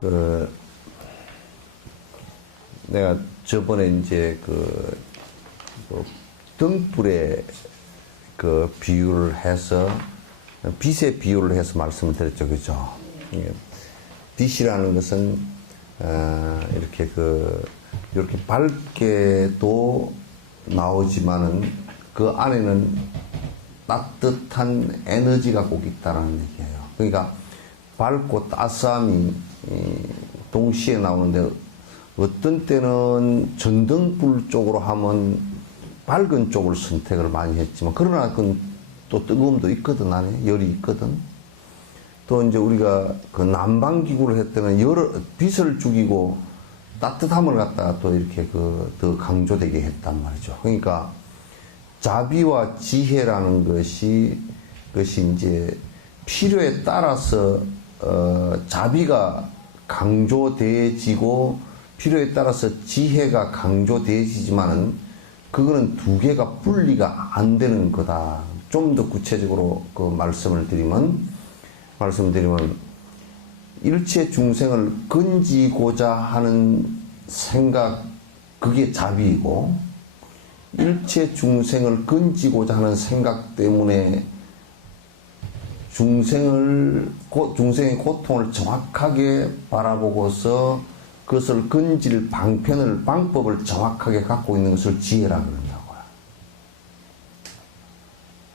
그 내가 저번에 이제 등불에 그 비유를 해서 빛의 비유를 해서 말씀을 드렸죠, 그죠? 빛이라는 것은 이렇게 이렇게 밝게도 나오지만은 그 안에는 따뜻한 에너지가 꼭 있다라는 얘기예요. 그러니까 밝고 따스함이 동시에 나오는데 어떤 때는 전등불 쪽으로 하면 밝은 쪽을 선택을 많이 했지만 그러나 그건 또 뜨거움도 있거든, 안에 열이 있거든. 또 이제 우리가 그 난방기구를 할 때는 빛을 죽이고 따뜻함을 갖다가 또 이렇게 더 강조되게 했단 말이죠. 그러니까 자비와 지혜라는 것이 이제 필요에 따라서 자비가 강조되어지고 필요에 따라서 지혜가 강조되어지지만은 그거는 두 개가 분리가 안 되는 거다. 좀 더 구체적으로 그 말씀을 드리면 일체 중생을 건지고자 하는 생각, 그게 자비이고, 일체 중생을 건지고자 하는 생각 때문에 중생의 고통을 정확하게 바라보고서 그것을 건질 방법을 정확하게 갖고 있는 것을 지혜라 그런다고요.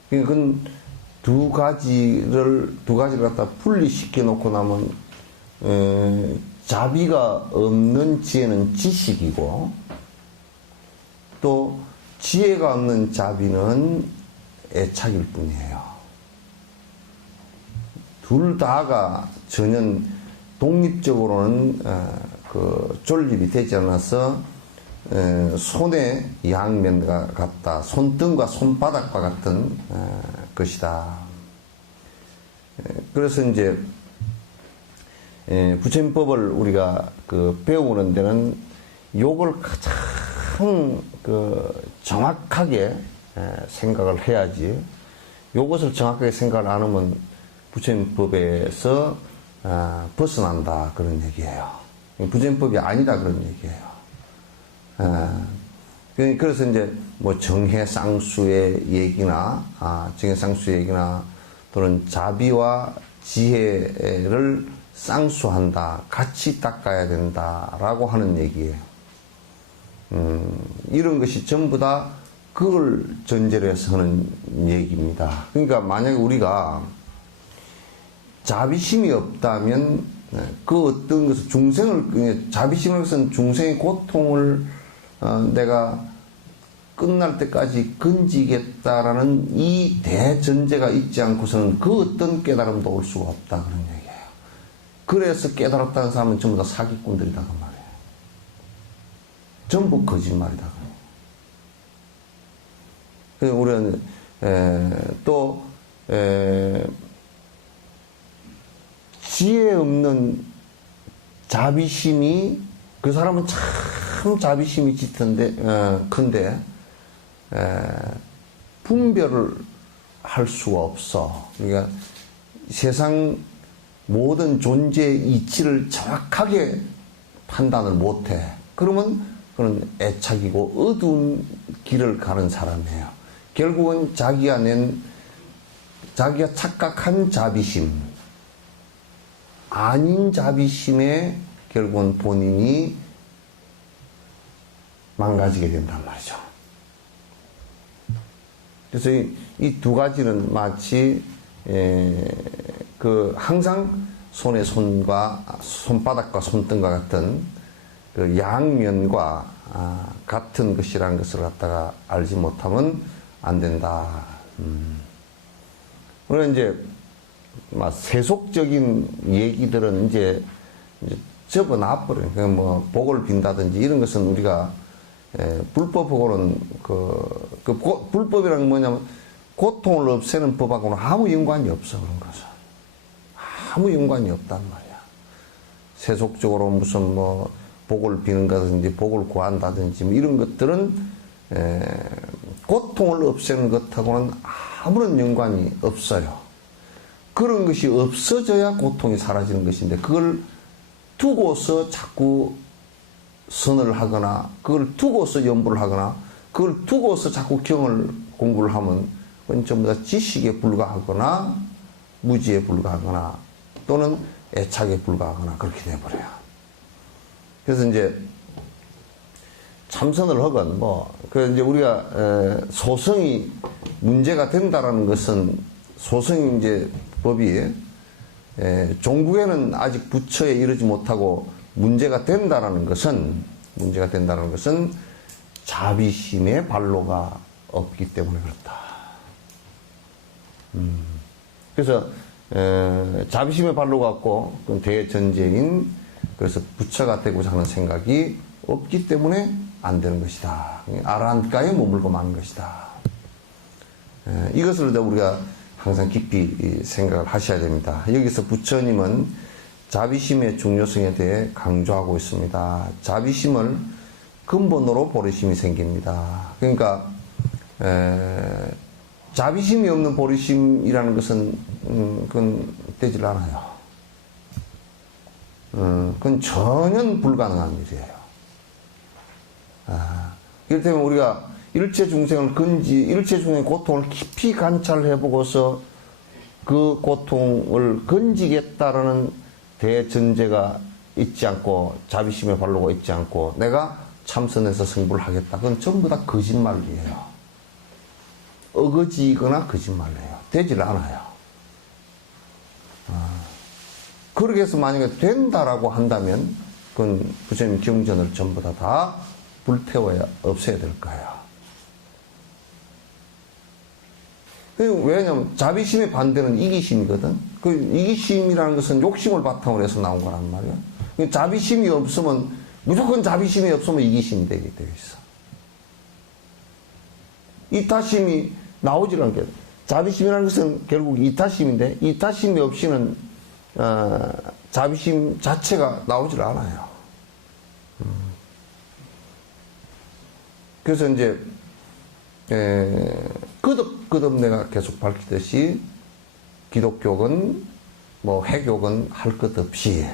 그건 두 가지를 갖다 분리시켜 놓고 나면, 자비가 없는 지혜는 지식이고, 또 지혜가 없는 자비는 애착일 뿐이에요. 둘 다가 전혀 독립적으로는 존립이 되지 않아서 손의 양면과 같다. 손등과 손바닥과 같은 것이다. 그래서 이제 부처님법을 우리가 배우는 데는 요걸 가장 정확하게 생각을 해야지. 요것을 정확하게 생각을 안 하면 부처님법에서 벗어난다 그런 얘기예요. 부처님법이 아니다 그런 얘기예요. 그래서 이제 뭐 정해쌍수의 얘기나 또는 자비와 지혜를 쌍수한다, 같이 닦아야 된다라고 하는 얘기예요. 이런 것이 전부 다 그걸 전제로 해서 하는 얘기입니다. 그러니까 만약에 우리가 자비심이 없다면 그 어떤 것을 자비심을 것은 중생의 고통을 내가 끝날 때까지 건지겠다라는 이 대전제가 있지 않고서는 그 어떤 깨달음도 올 수가 없다 그런 얘기예요. 그래서 깨달았다는 사람은 전부 다 사기꾼들이다 그 말이에요. 전부 거짓말이다 그래요. 우리는 또 지혜 없는 자비심이, 그 사람은 참 자비심이 큰데 분별을 할 수가 없어. 그러니까 세상 모든 존재의 이치를 정확하게 판단을 못해. 그러면 그건 애착이고 어두운 길을 가는 사람이에요. 결국은 자기가 착각한 자비심, 아닌 자비심에 결국은 본인이 망가지게 된단 말이죠. 그래서 이 두 가지는 마치 항상 손의 손바닥과 손등과 같은 그 양면과 같은 것이라는 것을 갖다가 알지 못하면 안 된다. 그러나 이제 세속적인 얘기들은 이제 접어놔버려요. 그러니까 뭐 복을 빈다든지 이런 것은 우리가 불법하고는 불법이라는 게 뭐냐면 고통을 없애는 법하고는 아무 연관이 없어 그런 것은. 아무 연관이 없단 말이야. 세속적으로 무슨 뭐 복을 비는 거든지 복을 구한다든지 뭐 이런 것들은 고통을 없애는 것하고는 아무런 연관이 없어요. 그런 것이 없어져야 고통이 사라지는 것인데 그걸 두고서 자꾸 선을 하거나 그걸 두고서 연구를 하거나 그걸 두고서 자꾸 경을 공부를 하면 그건 전부 다 지식에 불과하거나 무지에 불과하거나 또는 애착에 불과하거나 그렇게 돼버려요. 그래서 이제 참선을 하건 그래서 이제 우리가 소성이 문제가 된다라는 것은 소성이 이제 법이 종국에는 아직 부처에 이르지 못하고 문제가 된다라는 것은 자비심의 발로가 없기 때문에 그렇다. 그래서 자비심의 발로가 없고 대전제인 그래서 부처가 되고자 하는 생각이 없기 때문에 안 되는 것이다. 아라한가에 머물고 마는 것이다. 이것을 우리가 항상 깊이 생각을 하셔야 됩니다. 여기서 부처님은 자비심의 중요성에 대해 강조하고 있습니다. 자비심을 근본으로 보리심이 생깁니다. 그러니까 자비심이 없는 보리심이라는 것은 그건 되질 않아요. 그건 전혀 불가능한 일이에요. 그렇기 때문에 우리가 일체 중생의 고통을 깊이 관찰해보고서 그 고통을 건지겠다라는 대전제가 있지 않고 자비심의 발로가 있지 않고 내가 참선해서 승부를 하겠다. 그건 전부 다 거짓말이에요. 어거지거나 거짓말이에요. 되질 않아요. 그렇게 해서 만약에 된다라고 한다면 그건 부처님 경전을 전부 다 불태워야 없애야 될 거예요. 왜냐하면 자비심의 반대는 이기심이거든. 그 이기심이라는 것은 욕심을 바탕으로 해서 나온 거란 말이야. 자비심이 없으면 무조건 자비심이 없으면 이기심이 되게 되어 있어. 이타심이 나오질 않게. 자비심이라는 것은 결국 이타심인데 이타심이 없이는 자비심 자체가 나오질 않아요. 그래서 이제 거듭 내가 계속 밝히듯이 기독교건 회교건 할 것 없이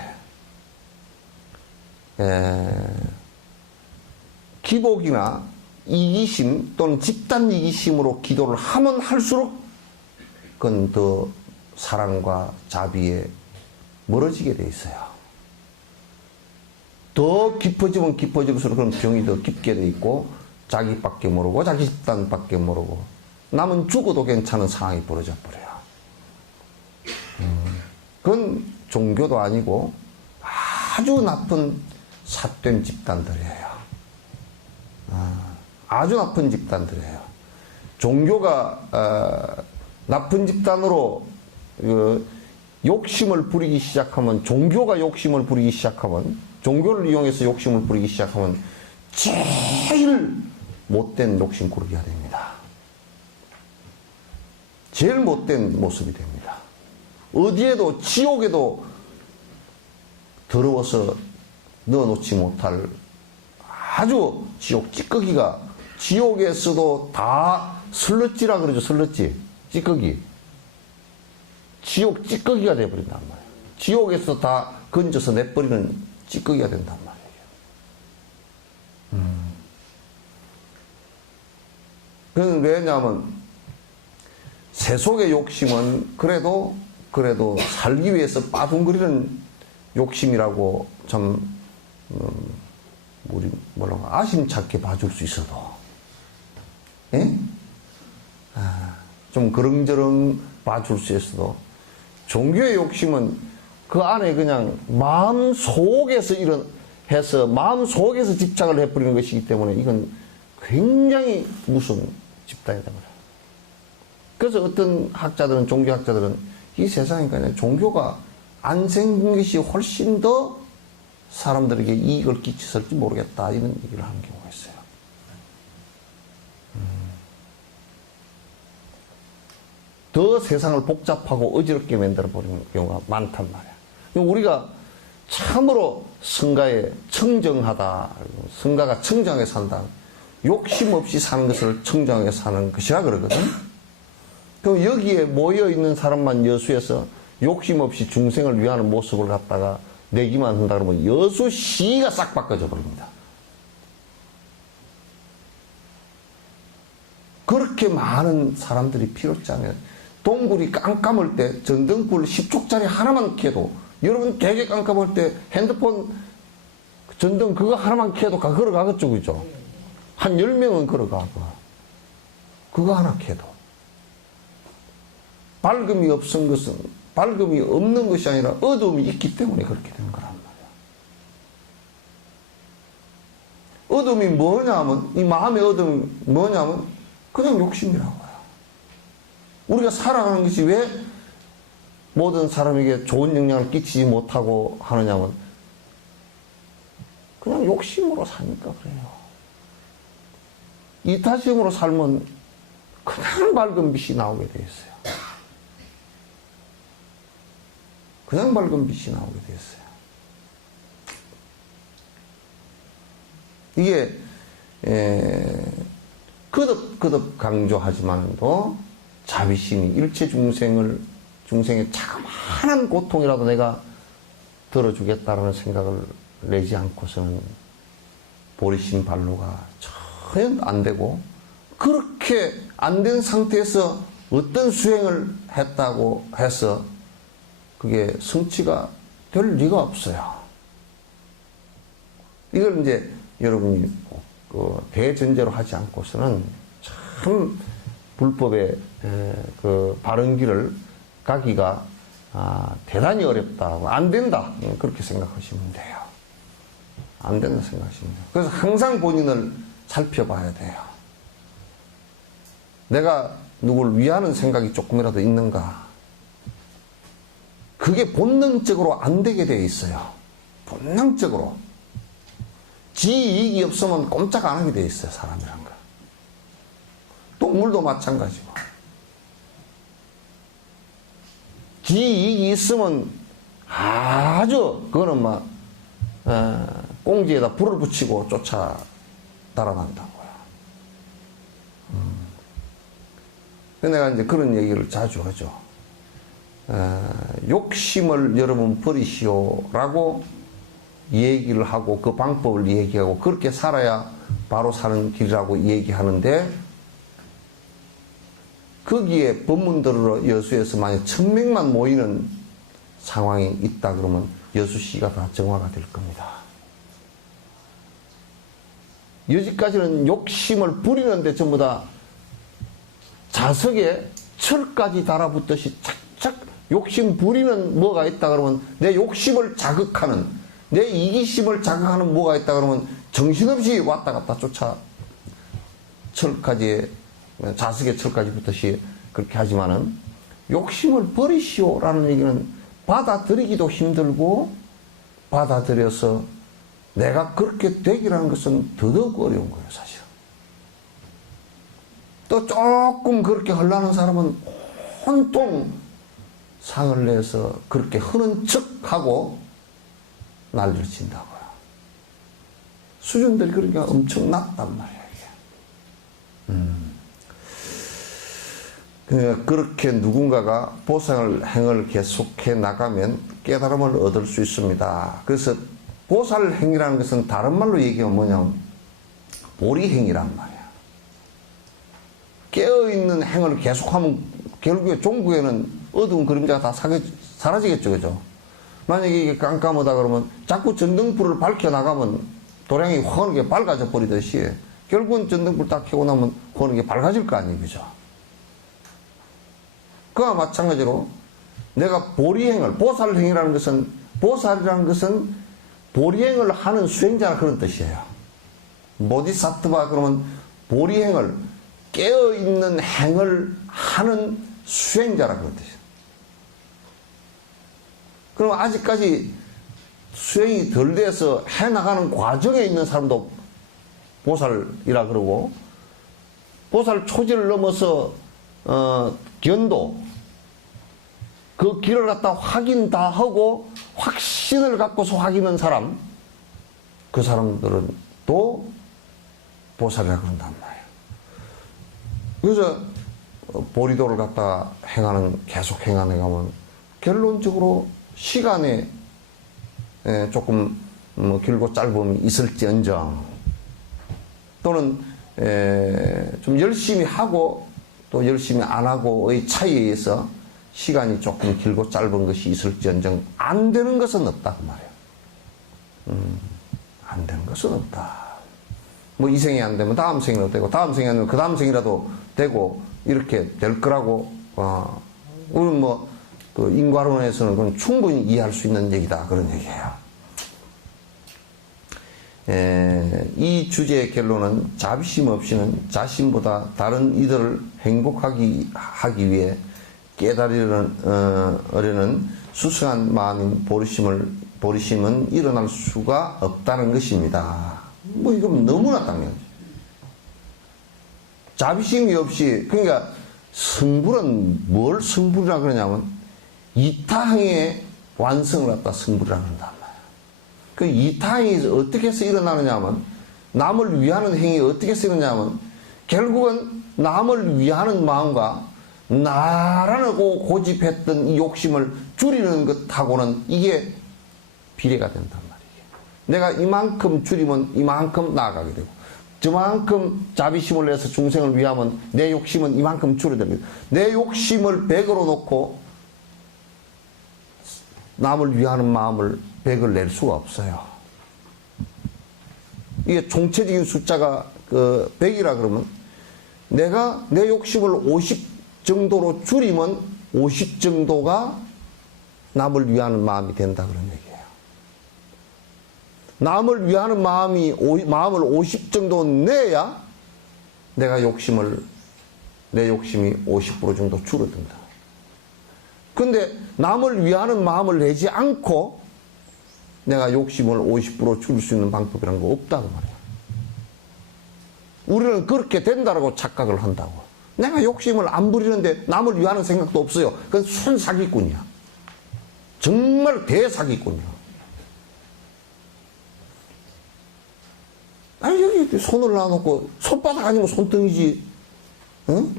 기복이나 이기심 또는 집단 이기심으로 기도를 하면 할수록 그건 더 사랑과 자비에 멀어지게 돼 있어요. 더 깊어지면 깊어질수록 그런 병이 더 깊게 돼 있고 자기밖에 모르고 자기 집단밖에 모르고 남은 죽어도 괜찮은 상황이 벌어져 버려요. 그건 종교도 아니고 아주 나쁜 삿된 집단들이에요. 아주 나쁜 집단들이에요. 종교가 나쁜 집단으로 욕심을 부리기 시작하면 종교가 욕심을 부리기 시작하면 종교를 이용해서 욕심을 부리기 시작하면 제일 못된 욕심 꾸러기가 됩니다. 제일 못된 모습이 됩니다. 어디에도 지옥에도 더러워서 넣어놓지 못할 아주 지옥 찌꺼기가 지옥에서도 다 슬러지라 그러죠. 슬러지 찌꺼기 지옥 찌꺼기가 돼버린단 말이에요. 지옥에서 다 건져서 내버리는 찌꺼기가 된단 말이에요. 그건 왜냐하면 세속의 욕심은 그래도 살기 위해서 빠둥거리는 욕심이라고 참 우리 뭐라고 아심찮게 봐줄 수 있어도 좀 그렁저렁 봐줄 수 있어도 종교의 욕심은 그 안에 그냥 마음 속에서 해서 마음 속에서 집착을 해버리는 것이기 때문에 이건 굉장히 무서운 집단이다 그래요. 그래서 어떤 학자들은 종교학자들은 이 세상에 그냥 종교가 안 생긴 것이 훨씬 더 사람들에게 이익을 끼쳤을지 모르겠다 이런 얘기를 하는 경우가 있어요. 더 세상을 복잡하고 어지럽게 만들어버리는 경우가 많단 말이야. 우리가 참으로 성가에 청정하다, 성가가 청정하게 산다, 욕심 없이 사는 것을 청정하게 사는 것이라 그러거든. 그럼 여기에 모여있는 사람만 여수해서 욕심 없이 중생을 위하는 모습을 갖다가 내기만 한다 그러면 여수시가 싹 바꿔져 버립니다. 그렇게 많은 사람들이 필요 없잖아요. 동굴이 깜깜할 때 전등불 10촉짜리 하나만 켜도, 여러분 되게 깜깜할 때 핸드폰 전등 그거 하나만 켜도 걸어가겠죠, 그죠? 한 10명은 걸어가고. 그거 하나 켜도. 밝음이 없는 것이 아니라 어둠이 있기 때문에 그렇게 되는 거란 말이야. 어둠이 뭐냐면, 이 마음의 어둠이 뭐냐면, 그냥 욕심이라고요. 우리가 살아가는 것이 왜 모든 사람에게 좋은 영향을 끼치지 못하고 하느냐면, 그냥 욕심으로 사니까 그래요. 이타심으로 살면 그냥 밝은 빛이 나오게 돼 있어요. 그냥 밝은 빛이 나오게 돼 있어요. 이게 거듭 강조하지만도 자비심이 일체 중생의 자그마한 고통이라도 내가 들어주겠다라는 생각을 내지 않고서는 보리심 발로가 전혀 안 되고, 그렇게 안 된 상태에서 어떤 수행을 했다고 해서 그게 성취가 될 리가 없어요. 이걸 이제 여러분이 대전제로 하지 않고서는 참 불법의 그 바른 길을 가기가 대단히 어렵다. 안 된다. 그렇게 생각하시면 돼요. 안 된다 생각하시면 돼요. 그래서 항상 본인을 살펴봐야 돼요. 내가 누구를 위하는 생각이 조금이라도 있는가? 그게 본능적으로 안 되게 돼 있어요. 본능적으로. 지 이익이 없으면 꼼짝 안 하게 돼 있어요, 사람이란 거. 동물도 마찬가지고. 지 이익이 있으면 아주, 그거는 막, 꽁지에다 불을 붙이고 쫓아 달아난다고요. 내가 이제 그런 얘기를 자주 하죠. 욕심을 여러분 버리시오라고 얘기를 하고 그 방법을 얘기하고 그렇게 살아야 바로 사는 길이라고 얘기하는데, 거기에 법문 들으러 여수에서 만약 1000명만 모이는 상황이 있다 그러면 여수시가 다 정화가 될 겁니다. 여기까지는 욕심을 부리는데 전부 다 자석에 철까지 달아붙듯이 착착 욕심 부리는 뭐가 있다 그러면, 내 욕심을 자극하는, 내 이기심을 자극하는 뭐가 있다 그러면 정신없이 왔다 갔다 쫓아 철까지, 자석에 철까지 붙듯이 그렇게 하지만은, 욕심을 버리시오라는 얘기는 받아들이기도 힘들고, 받아들여서 내가 그렇게 되기라는 것은 더더욱 어려운 거예요, 사실. 또 조금 그렇게 하려는 사람은 온통 상을 내서 그렇게 흐는 척하고 난리를 친다고요. 수준들이 그러니까 엄청 낮단 말이에요, 이게. 그렇게 누군가가 보살 행을 계속해 나가면 깨달음을 얻을 수 있습니다. 그래서 보살 행이라는 것은 다른 말로 얘기하면 뭐냐면 보리행이란 말이야. 깨어있는 행을 계속하면 결국에 종구에는 어두운 그림자가 다 사라지겠죠, 그죠? 만약에 이게 깜깜하다 그러면 자꾸 전등불을 밝혀나가면 도량이 환하게 밝아져 버리듯이 결국은 전등불 딱 켜고 나면 환하게 밝아질 거 아니에요, 그죠? 그와 마찬가지로 내가 보리행을, 보살행이라는 것은, 보살이라는 것은 보리행을 하는 수행자라 그런 뜻이에요. 보디사트바 그러면 보리행을, 깨어있는 행을 하는 수행자라 그런 뜻이에요. 그럼 아직까지 수행이 덜 돼서 해나가는 과정에 있는 사람도 보살이라 그러고, 보살 초지를 넘어서 견도, 그 길을 갖다 확인 다 하고 확신을 갖고서 확인한 사람, 그 사람들은 또 보살이라 그런단 말이에요. 그래서 보리도를 갖다 행하는, 계속 행하는 가면 결론적으로 시간에 조금 뭐 길고 짧음이 있을지언정, 또는 좀 열심히 하고 또 열심히 안 하고의 차이에 의해서 시간이 조금 길고 짧은 것이 있을지언정 안 되는 것은 없다 그 말이에요. 안 되는 것은 없다. 뭐 이 생이 안 되면 다음 생이라도 되고, 다음 생이 안 되면 그 다음 생이라도 되고, 이렇게 될 거라고 우리는 그 인과론에서는 그건 충분히 이해할 수 있는 얘기다 그런 얘기예요. 이 주제의 결론은 자비심 없이는 자신보다 다른 이들을 행복하기 위해 깨달으려는 수승한 마음인 보리심은 일어날 수가 없다는 것입니다. 뭐 이건 너무나 당연하죠. 자비심이 없이, 그러니까 성불은 뭘 성불이라 그러냐면 이타항의 완성을 갖다 성불이라 그런단 말이에요. 그 이타항이 어떻게 해서 일어나느냐 하면, 남을 위하는 행위 어떻게 해서 일어나냐면 결국은 남을 위하는 마음과 나라고 고집했던 이 욕심을 줄이는 것하고는 이게 비례가 된단 말이에요. 내가 이만큼 줄이면 이만큼 나아가게 되고, 저만큼 자비심을 내서 중생을 위하면 내 욕심은 이만큼 줄어들게, 내 욕심을 100으로 놓고 남을 위하는 마음을 100을 낼 수가 없어요. 이게 총체적인 숫자가 100이라 그러면 내가 내 욕심을 50 정도로 줄이면 50 정도가 남을 위하는 마음이 된다 그런 얘기예요. 남을 위하는 마음을 50 정도 내야 내 욕심이 50% 정도 줄어든다. 근데 남을 위하는 마음을 내지 않고 내가 욕심을 50% 줄일 수 있는 방법이라는 거 없다고 말이야. 우리는 그렇게 된다라고 착각을 한다고. 내가 욕심을 안 부리는데 남을 위하는 생각도 없어요. 그건 순사기꾼이야. 정말 대사기꾼이야. 아니, 여기 손을 놔놓고, 손바닥 아니면 손등이지, 응?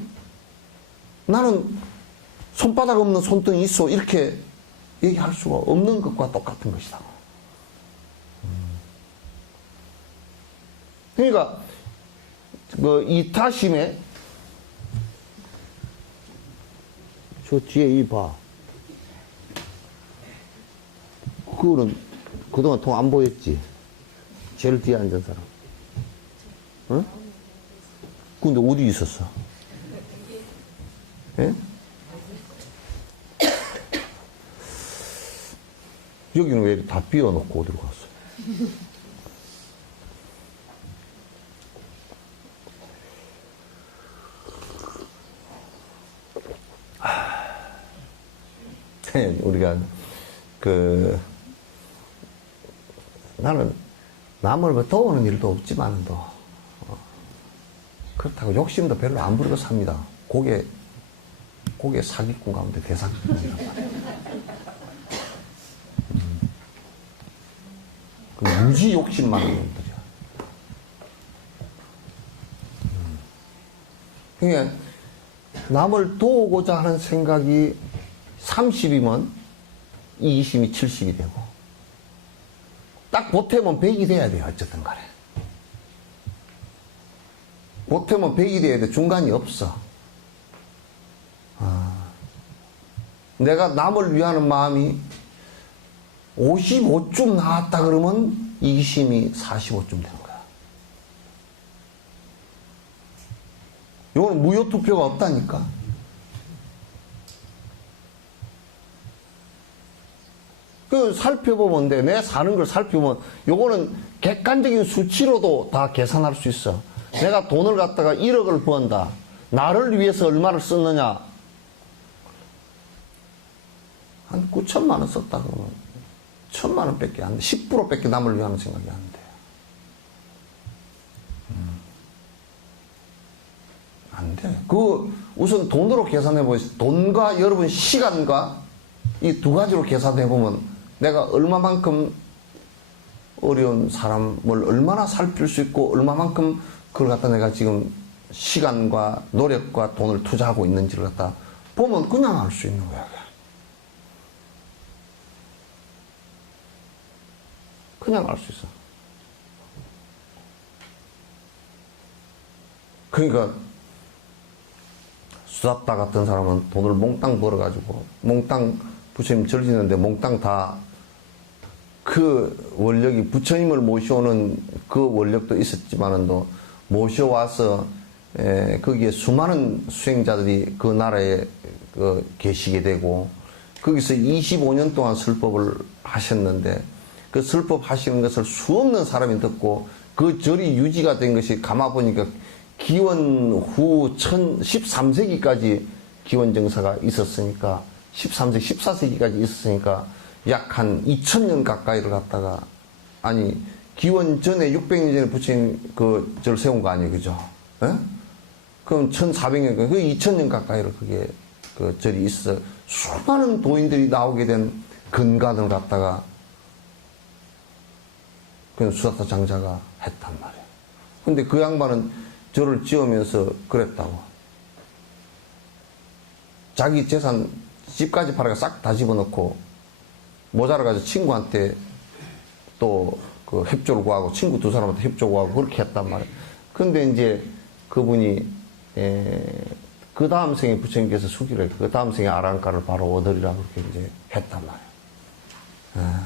나는 손바닥 없는 손등이 있어. 이렇게 얘기할 수가 없는 것과 똑같은 것이다. 그러니까, 이타심에, 저 뒤에 이 봐. 그거는 그동안 통 안 보였지? 제일 뒤에 앉은 사람. 응? 근데 어디 있었어? 예? 여기는 왜 다 비워놓고 어디로 갔어? 우리가 나는 남을 도우는 일도 없지만도 그렇다고 욕심도 별로 안 부리고 삽니다. 그게 사기꾼 가운데 대사기꾼이란 말이에요. 그 무지 욕심 많은 놈들이야. 그러니까 남을 도우고자 하는 생각이 30이면 이기심이 70이 되고, 딱 보태면 100이 돼야 돼요. 어쨌든 간에. 보태면 100이 돼야 돼. 중간이 없어. 내가 남을 위하는 마음이 55쯤 나왔다 그러면 이기심이 45쯤 되는 거야. 이거는 무효투표가 없다니까. 그 살펴보면 돼. 내 사는 걸 살펴보면 요거는 객관적인 수치로도 다 계산할 수 있어. 내가 돈을 갖다가 1억을 번다. 나를 위해서 얼마를 썼느냐? 한 9천만 원 썼다 그러면 1,000만 원 밖에 안 돼. 10% 밖에 남을 위하는 생각이 안 돼. 안 돼. 우선 돈으로 계산해 보세요. 돈과 여러분 시간과 이 두 가지로 계산해 보면 내가 얼마만큼 어려운 사람을 얼마나 살필 수 있고 얼마만큼 그걸 갖다 내가 지금 시간과 노력과 돈을 투자하고 있는지를 갖다 보면 그냥 알 수 있는 거야. 그냥 알 수 있어. 그러니까 수사따 같은 사람은 돈을 몽땅 벌어가지고 몽땅 부처님 절지는데 몽땅 다 그 원력이 부처님을 모셔오는 그 원력도 있었지만은 또 모셔와서 거기에 수많은 수행자들이 그 나라에 계시게 되고 거기서 25년 동안 설법을 하셨는데 그 설법 하시는 것을 수없는 사람이 듣고 그 절이 유지가 된 것이 가만 보니까 기원 후 13세기까지 기원정사가 있었으니까 13세기, 14세기까지 있었으니까 약 한 2000년 가까이를 갖다가 아니 기원 전에 600년 전에 부처님 그 절 세운 거 아니에요, 그죠? 예? 그럼 1400년, 그 2000년 가까이를 그게 그 절이 있어 수많은 도인들이 나오게 된 근간을 갖다가 그 수사타 장자가 했단 말이에요. 근데 그 양반은 절을 지으면서 그랬다고. 자기 재산 집까지 팔아가 싹 다 집어넣고 모자라가지고 친구한테 또 그 협조를 구하고 친구 두 사람한테 협조 구하고 그렇게 했단 말이에요. 근데 이제 그분이 그 다음 생에 부처님께서 수기를 했고 그 다음 생에 아랑가를 바로 얻으리라 그렇게 이제 했단 말이에요.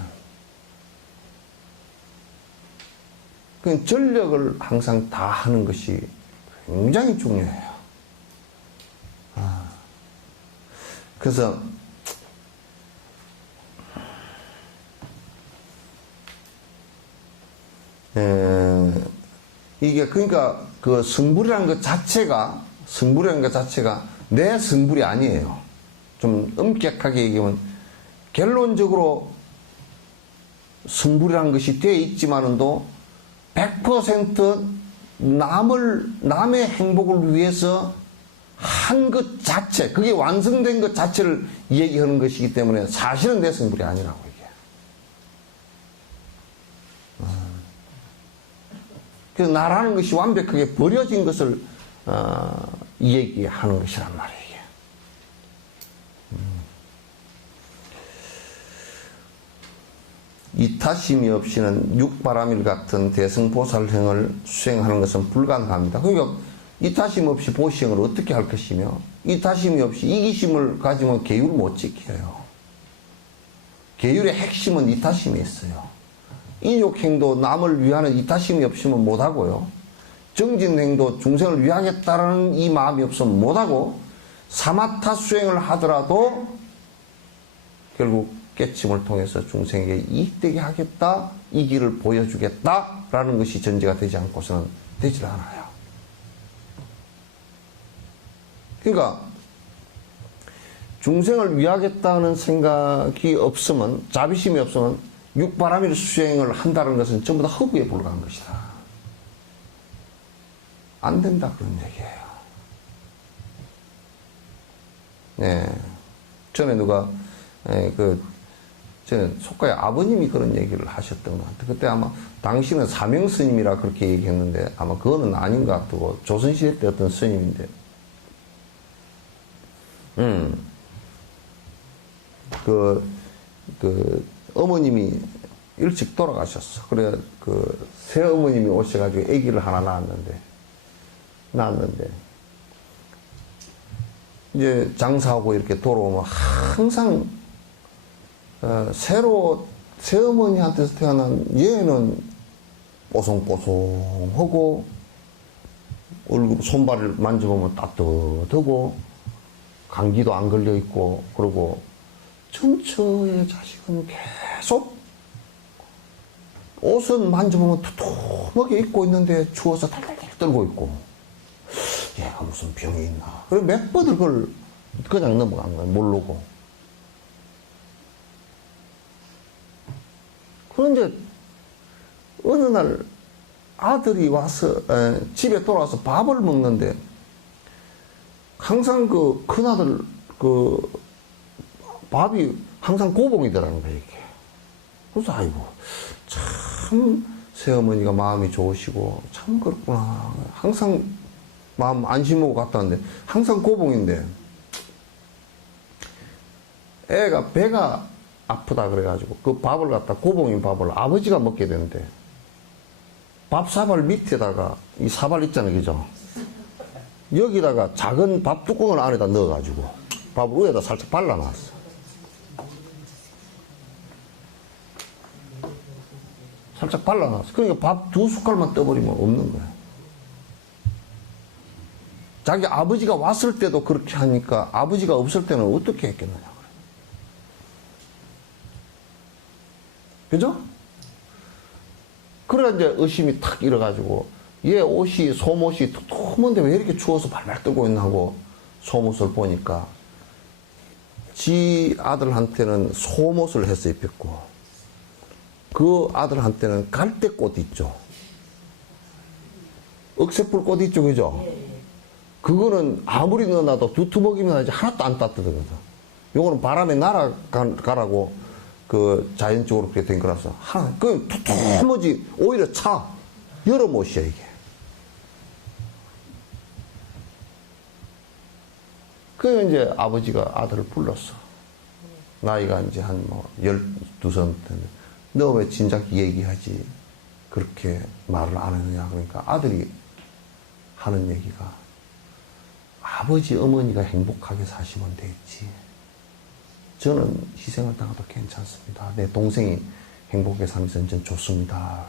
그 전력을 항상 다 하는 것이 굉장히 중요해요. 그래서 이게 그러니까 그 성불이라는 것 자체가 내 성불이 아니에요. 좀 엄격하게 얘기하면 결론적으로 성불이라는 것이 되어 있지만은도 100% 남의 행복을 위해서 한 것 자체, 그게 완성된 것 자체를 얘기하는 것이기 때문에 사실은 내 성불이 아니라고 이게. 그래서 나라는 것이 완벽하게 버려진 것을 얘기하는 것이란 말이에요. 이타심이 없이는 육바라밀 같은 대승보살행을 수행하는 것은 불가능합니다. 그러니까 이타심 없이 보시행을 어떻게 할 것이며 이타심이 없이 이기심을 가지면 계율을 못 지켜요. 계율의 핵심은 이타심이 있어요. 인욕행도 남을 위하는 이타심이 없으면 못하고요. 정진행도 중생을 위하겠다라는 이 마음이 없으면 못하고 사마타 수행을 하더라도 결국 깨침을 통해서 중생에게 이익되게 하겠다, 이 길을 보여주겠다라는 것이 전제가 되지 않고서는 되질 않아요. 그러니까 중생을 위하겠다는 생각이 없으면, 자비심이 없으면 육바라밀 수행을 한다는 것은 전부 다 허구에 불과한 것이다. 안 된다 그런 얘기예요. 네. 전에 누가 저는 속가의 아버님이 그런 얘기를 하셨던 것 같아요. 그때 아마 당신은 사명스님이라 그렇게 얘기했는데 아마 그거는 아닌 것 같고 조선시대 때 어떤 스님인데 어머님이 일찍 돌아가셨어. 그래 새어머님이 오셔가지고 아기를 하나 낳았는데 이제 장사하고 이렇게 돌아오면 항상 새어머니한테서 태어난 얘는 뽀송뽀송하고 얼굴 손발을 만져보면 따뜻하고 감기도 안 걸려있고 그러고 전처의 자식은 계속 옷은 만져보면 두툼하게 입고 있는데 추워서 달달달 떨고 있고 얘가 무슨 병이 있나. 그래서 몇 번을 그걸 그냥 넘어간 거예요. 모르고. 그런데 어느 날 아들이 와서 집에 돌아와서 밥을 먹는데 항상 그 큰아들 밥이 항상 고봉이더라는 거예요. 이게. 그래서 아이고 참 새어머니가 마음이 좋으시고 참 그렇구나. 항상 마음 안심하고 갔다 왔는데 항상 고봉인데 애가 배가 아프다 그래가지고 그 밥을 갖다 고봉인 밥을 아버지가 먹게 되는데 밥 사발 밑에다가 이 사발 있잖아요, 그죠? 여기다가 작은 밥 뚜껑을 안에다 넣어가지고 밥을 위에다 살짝 발라놨어. 살짝 발라놨어. 그러니까 밥 2숟갈만 떠버리면 없는 거야. 자기 아버지가 왔을 때도 그렇게 하니까 아버지가 없을 때는 어떻게 했겠느냐. 그죠? 그래 이제 의심이 탁 일어가지고 얘 옷이 속옷이 두툼한데 왜 이렇게 추워서 발발 떨고 있나 하고 속옷을 보니까 지 아들한테는 속옷을 해서 입혔고 그 아들한테는 갈대꽃 있죠. 억새불꽃 있죠, 그죠? 그거는 아무리 넣어놔도 두투먹이면 아직 하나도 안 따뜻하거든. 요거는 바람에 날아가라고 그 자연적으로 그렇게 된 거라서 하나 그 두툼하지 오히려 차 여름 옷이야 이게. 그 이제 아버지가 아들을 불렀어. 나이가 이제 한 뭐 12살 때인데 너 왜 진작 얘기하지 그렇게 말을 안 했느냐. 그러니까 아들이 하는 얘기가 아버지 어머니가 행복하게 사시면 됐지. 저는 희생을 당해도 괜찮습니다. 내 동생이 행복하게 살면서 전 좋습니다.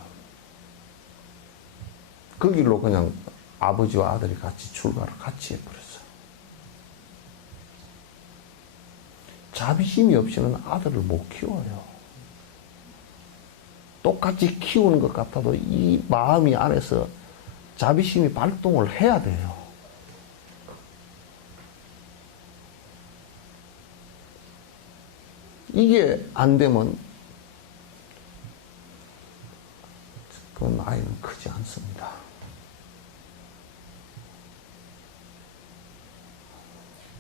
그 길로 그냥 아버지와 아들이 같이 출가를 같이 해버렸어. 자비심이 없이는 아들을 못 키워요. 똑같이 키우는 것 같아도 이 마음이 안에서 자비심이 발동을 해야 돼요. 이게 안 되면 그 아이는 크지 않습니다.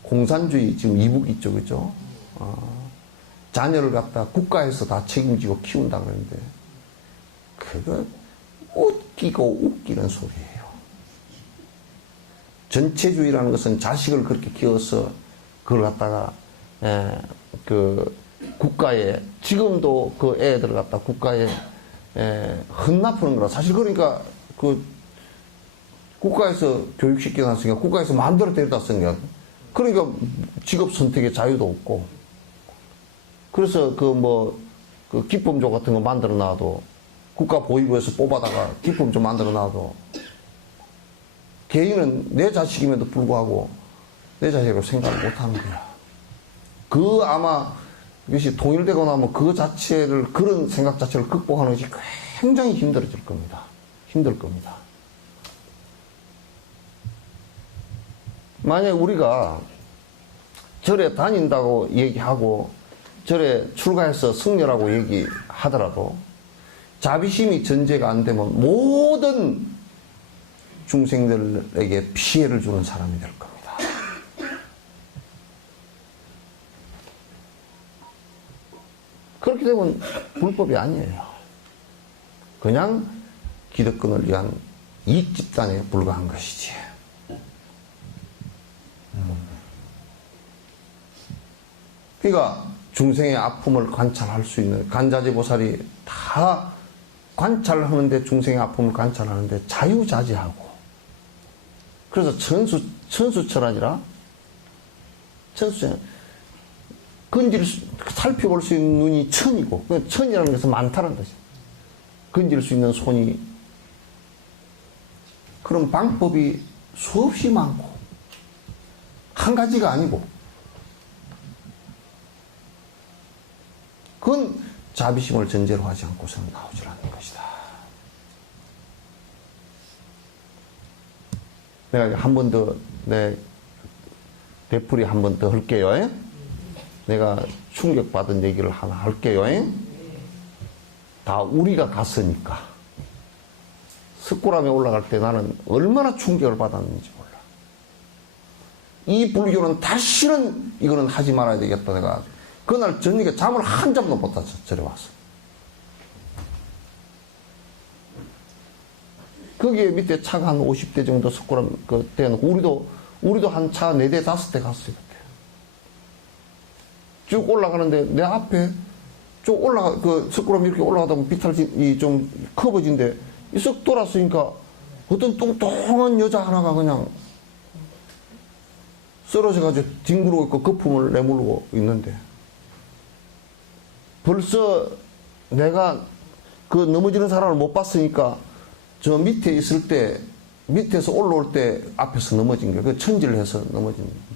공산주의 지금 이북 있죠, 그죠? 자녀를 갖다 국가에서 다 책임지고 키운다 그러는데 그거 웃기고 웃기는 소리예요. 전체주의라는 것은 자식을 그렇게 키워서 그걸 갖다가 그 국가에 지금도 그 애들을 갖다 국가에 혼납하는 거라. 사실 그러니까 그 국가에서 교육시켜 놨으니까 국가에서 마음대로 데려다 쓰니까 그러니까 직업 선택의 자유도 없고 그래서 그 기품조 같은 거 만들어 놔도 국가 보위부에서 뽑아다가 기품조 만들어 놔도 개인은 내 자식임에도 불구하고 내 자식으로 생각을 못 하는 거야. 그 아마 이것이 통일되고 나면 그 자체를 그런 생각 자체를 극복하는 것이 굉장히 힘들어질 겁니다. 힘들 겁니다. 만약에 우리가 절에 다닌다고 얘기하고 절에 출가해서 승려라고 얘기하더라도 자비심이 전제가 안 되면 모든 중생들에게 피해를 주는 사람이 될 겁니다. 그렇게 되면 불법이 아니에요. 그냥 기득권을 위한 이익 집단에 불과한 것이지. 그러니까 중생의 아픔을 관찰할 수 있는 간자재 보살이 다 관찰하는데 중생의 아픔을 관찰하는데 자유자재하고 그래서 천수철학이라 천수철학 살펴볼 수 있는 눈이 천이고 천이라는 것은 많다는 거죠. 건질 수 있는 손이 그런 방법이 수없이 많고 한 가지가 아니고 그건 자비심을 전제로 하지 않고서는 나오질 않는 것이다. 내가 한 번 더 내 되풀이 한 번 더 할게요. 내가 충격받은 얘기를 하나 할게요. 다 우리가 갔으니까. 석굴암에 올라갈 때 나는 얼마나 충격을 받았는지 몰라. 이 불교는 다시는 이거는 하지 말아야 되겠다. 내가 그날 저녁에 잠을 한 잠도 못 잤어. 저래 와서. 거기에 밑에 차가 한 50대 정도 석굴암 그 대놓고 우리도 한 차 4대 5대 갔어요. 그때. 쭉 올라가는데 내 앞에 쭉 그 석굴암 이렇게 올라가다 보면 비탈이 좀 커버진데, 쓱 돌았으니까 어떤 뚱뚱한 여자 하나가 그냥 쓰러져가지고 뒹구르고 있고 거품을 내몰고 있는데, 벌써 내가 그 넘어지는 사람을 못 봤으니까 저 밑에 있을 때, 밑에서 올라올 때 앞에서 넘어진 거예요. 그 천지를 해서 넘어진 거예요.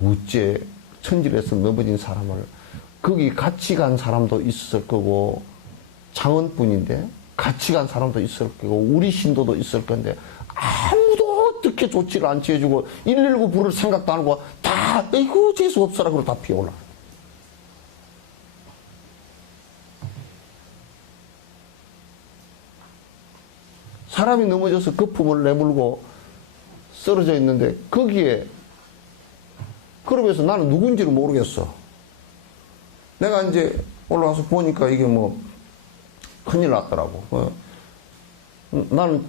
우째 천지를 해서 넘어진 사람을, 거기 같이 간 사람도 있을 거고, 창원뿐인데 같이 간 사람도 있을 거고, 우리 신도도 있을 건데, 아무도 어떻게 조치를 안 취해주고 119 부를 생각도 안 하고 다 에이구 재수 없어라 그러고 다 피어올라. 사람이 넘어져서 거품을 내물고 쓰러져 있는데, 거기에, 그러면서 나는 누군지를 모르겠어. 내가 이제 올라가서 보니까 이게 뭐 큰일 났더라고. 나는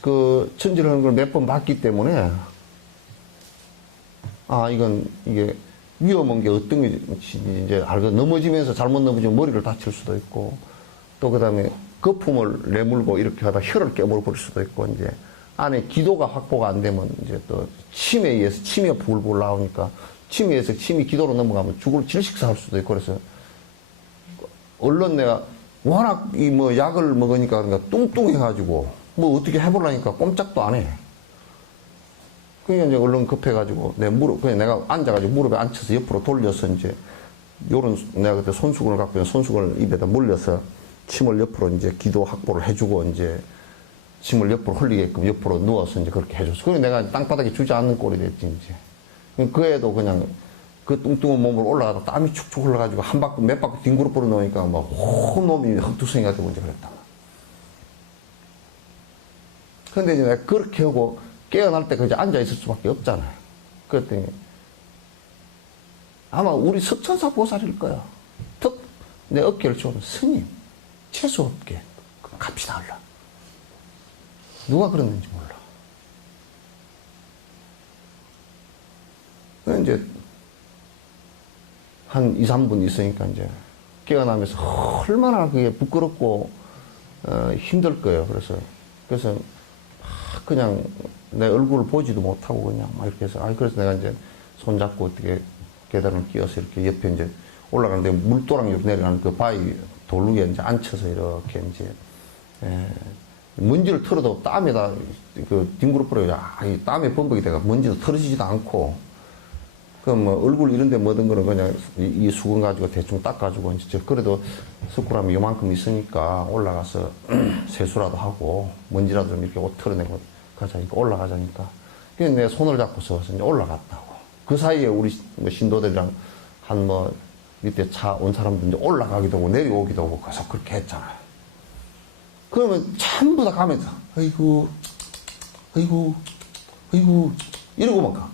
그 천지를 하는 걸 몇 번 봤기 때문에, 아, 이게 위험한 게 어떤 게 이제 알고, 넘어지면서 잘못 넘어지면 머리를 다칠 수도 있고, 또 그 다음에 거품을 내물고 이렇게 하다 혀를 깨물어 버릴 수도 있고, 이제 안에 기도가 확보가 안 되면 이제 또 침에 의해서 침이 불불 나오니까, 침에서 침이 기도로 넘어가면 질식사할 수도 있고, 그래서 얼른 내가 워낙 이 뭐 약을 먹으니까 그러니까 뚱뚱해가지고 뭐 어떻게 해보려니까 꼼짝도 안 해. 그러니까 이제 얼른 급해가지고 내 무릎, 그냥 내가 앉아가지고 무릎에 앉혀서 옆으로 돌려서 이제 요런, 내가 그때 손수건을 갖고 있는 손수건을 입에다 물려서 침을 옆으로 이제 기도 확보를 해주고, 이제 침을 옆으로 흘리게끔 옆으로 누워서 이제 그렇게 해줬어. 그리고 내가 땅바닥에 주지 않는 꼴이 됐지, 이제. 그 애도 그냥 그 뚱뚱한 몸으로 올라가다 땀이 축축 흘러가지고 한 바퀴, 몇 바퀴 뒹구르 뿌려 놓으니까 막 온몸이 흙투성이가 되고 이제 그랬다. 근데 이제 내가 그렇게 하고 깨어날 때 그저 앉아있을 수밖에 없잖아요. 그랬더니 아마 우리 석천사 보살일 거야. 턱 내 어깨를 주면, 스님, 재수없게 갑시다 할라. 누가 그랬는지 몰라. 이제 한 2, 3분 있으니까 이제 깨어나면서 얼마나 그게 부끄럽고 힘들 거예요. 그래서 그냥 내 얼굴을 보지도 못하고 그냥 막 이렇게 해서, 그래서 내가 이제 손잡고 어떻게 계단을 끼워서 이렇게 옆에 이제 올라가는데, 물도랑이 이렇게 내려가는 그 바위 돌루에 이제 앉혀서 이렇게 이제 먼지를 털어도 땀에다 그 뒹구르 뿌려요. 이 땀에 범벅이 돼가 먼지도 털어지지도 않고, 그 뭐 얼굴 이런데 뭐든 거는 그냥 이 수건 가지고 대충 닦아주고, 이제 그래도 석굴암이 요만큼 있으니까 올라가서 세수라도 하고 먼지라도 좀 이렇게 옷 털어내고 가자니까, 올라가자니까. 그래서 내 손을 잡고서 이제 올라갔다고. 그 사이에 우리 뭐 신도들이랑 한 뭐 밑에 차 온 사람들 이제 올라가기도 하고 내려오기도 하고 계속 그렇게 했잖아요. 그러면 전부 다 가면서 아이고 이러고만 가.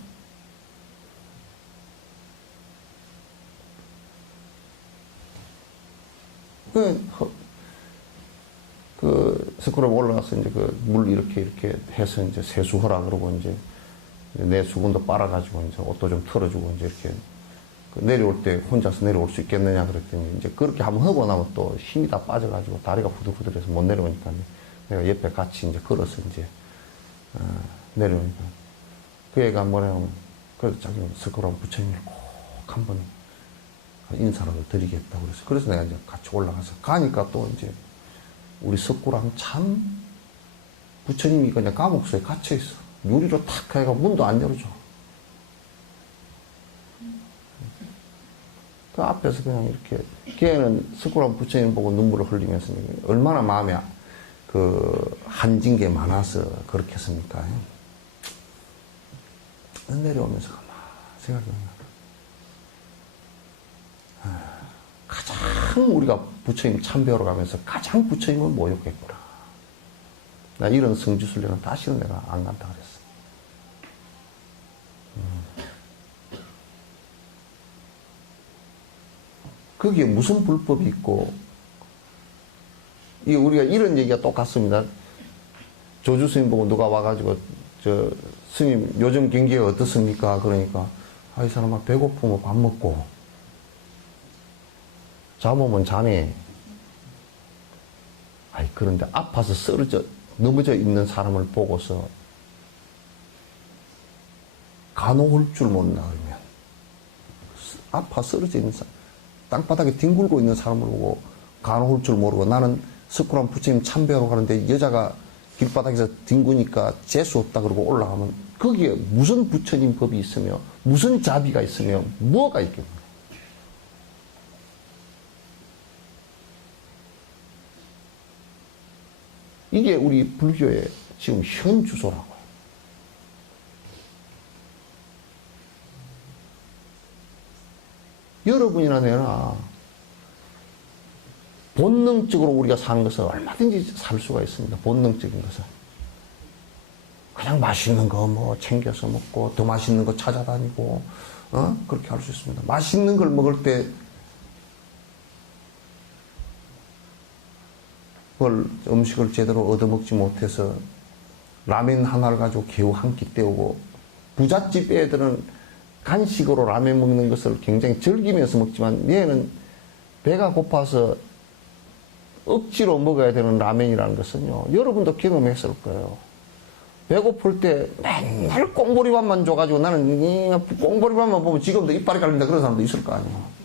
그 석굴암 올라가서 이제 그 물 이렇게 해서 이제 세수하라 그러고, 이제 내 수건도 빨아가지고 이제 옷도 좀 털어주고, 이제 이렇게 그 내려올 때 혼자서 내려올 수 있겠느냐 그랬더니, 이제 그렇게 한번 하고 나면 또 힘이 다 빠져가지고 다리가 후들후들해서 못 내려오니까 내가 옆에 같이 이제 걸어서 이제 내려오니까 그 애가 뭐냐면, 그래도 자기는 석굴암 부처님을 꼭 한번 인사라도 드리겠다고 그래서 내가 이제 같이 올라가서 가니까, 또 이제 우리 석굴암 참 부처님이 그냥 감옥소에 갇혀있어. 유리로 탁 해가 문도 안 열어줘. 그 앞에서 그냥 이렇게, 걔는 석굴암 부처님 보고 눈물을 흘리면서 얼마나 마음에 그 한진 게 많아서 그렇게 했습니까? 내려오면서 막 생각이 나. 가장 우리가 부처님 참배하러 가면서 가장 부처님을 모욕했구나. 나 이런 성지순례는 다시는 내가 안 간다 그랬어. 거기에 무슨 불법이 있고, 이게 우리가 이런 얘기가 똑같습니다. 조주 스님 보고 누가 와가지고, 스님 요즘 경기가 어떻습니까? 그러니까, 이 사람아 배고프면 밥 먹고, 잠오면 자네. 아이, 그런데 아파서 넘어져 있는 사람을 보고서 간혹할 줄 모른다 그러면, 아파 쓰러져 있는 사람, 땅바닥에 뒹굴고 있는 사람을 보고 간혹할 줄 모르고, 나는 석굴암 부처님 참배하러 가는데 여자가 길바닥에서 뒹구니까 재수 없다 그러고 올라가면 거기에 무슨 부처님 법이 있으며 무슨 자비가 있으며 뭐가 있겠냐. 이게 우리 불교의 지금 현 주소라고요. 여러분이나 내나 본능적으로 우리가 사는 것은 얼마든지 살 수가 있습니다. 본능적인 것은. 그냥 맛있는 거 뭐 챙겨서 먹고 더 맛있는 거 찾아다니고 그렇게 할 수 있습니다. 맛있는 걸 먹을 때 그걸 음식을 제대로 얻어먹지 못해서 라면 하나를 가지고 겨우 한 끼 때우고, 부잣집 애들은 간식으로 라면 먹는 것을 굉장히 즐기면서 먹지만 얘는 배가 고파서 억지로 먹어야 되는 라면이라는 것은요, 여러분도 경험했을 거예요. 배고플 때 맨날 꽁보리밥만 줘가지고 나는 꽁보리밥만 보면 지금도 이빨이 갈린다 그런 사람도 있을 거 아니에요.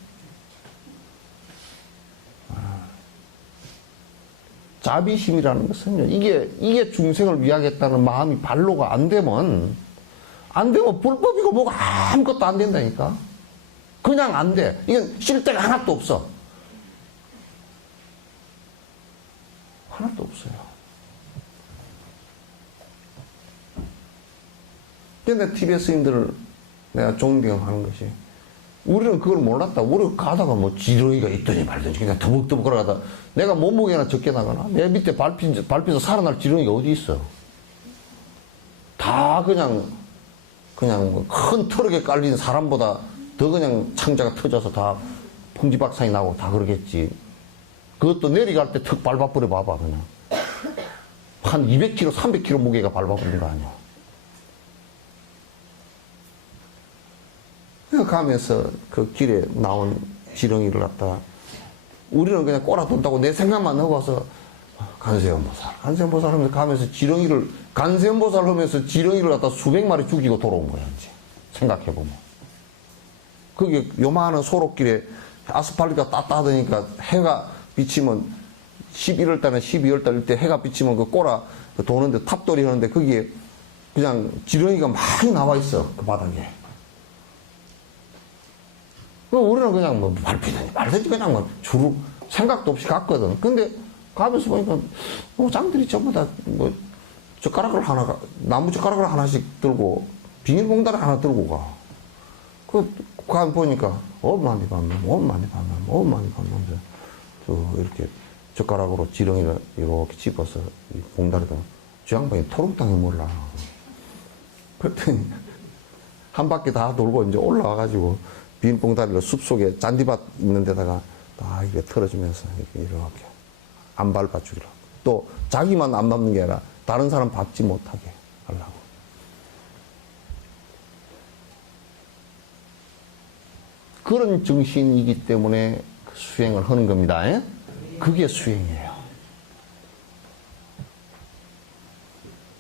자비심이라는 것은요, 이게 중생을 위하겠다는 마음이 발로가 안 되면 불법이고 뭐가 아무것도 안 된다니까. 그냥 안 돼. 이건 실대가 하나도 없어. 하나도 없어요. 근데 TBS 스님들을 내가 존경하는 것이, 우리는 그걸 몰랐다. 우리가 가다가 뭐 지렁이가 있더니 말든지 그냥 더벅더벅 걸어가다 내가 몸무게나 적게 나가나? 내 밑에 밟혀서 살아날 지렁이가 어디 있어? 다 그냥 큰 트럭에 깔린 사람보다 더 그냥 창자가 터져서 다 풍지박산이 나고 다 그러겠지. 그것도 내려갈 때 턱 밟아버려 봐봐, 그냥. 한 200kg, 300kg 무게가 밟아버린 거 아니야. 가면서 그 길에 나온 지렁이를 갖다가 우리는 그냥 꼬라돈다고 내 생각만 하고서 간세음보살 하면서 가면서 간세음보살 하면서 지렁이를 갖다 수백 마리 죽이고 돌아온 거야, 이제. 생각해보면. 그게 요만한 소록길에 아스팔트가 따뜻하니까 해가 비치면 11월달에 12월달 때 해가 비치면 그 꼬라 도는데 탑돌이 하는데 거기에 그냥 지렁이가 많이 나와 있어, 그 바닥에. 우리는 그냥 뭐 밟히든지 말든지 그냥 뭐 주로 생각도 없이 갔거든. 근데 가면서 보니까 짱들이 전부 다 뭐 젓가락을 나무 젓가락을 하나씩 들고 비닐봉다를 하나 들고 가. 가 보니까 많이 가면 이렇게 젓가락으로 지렁이를 이렇게 집어서 봉다리에다 저 양반이 토롱땅에 몰라. 그랬더니 한 바퀴 다 돌고 이제 올라와가지고 비닐봉다리를 숲속에 잔디밭 있는 데다가 다 이렇게 털어주면서 이렇게 안 밟아주기로. 또 자기만 안 밟는 게 아니라 다른 사람 밟지 못하게 하려고. 그런 정신이기 때문에 수행을 하는 겁니다. 그게 수행이에요.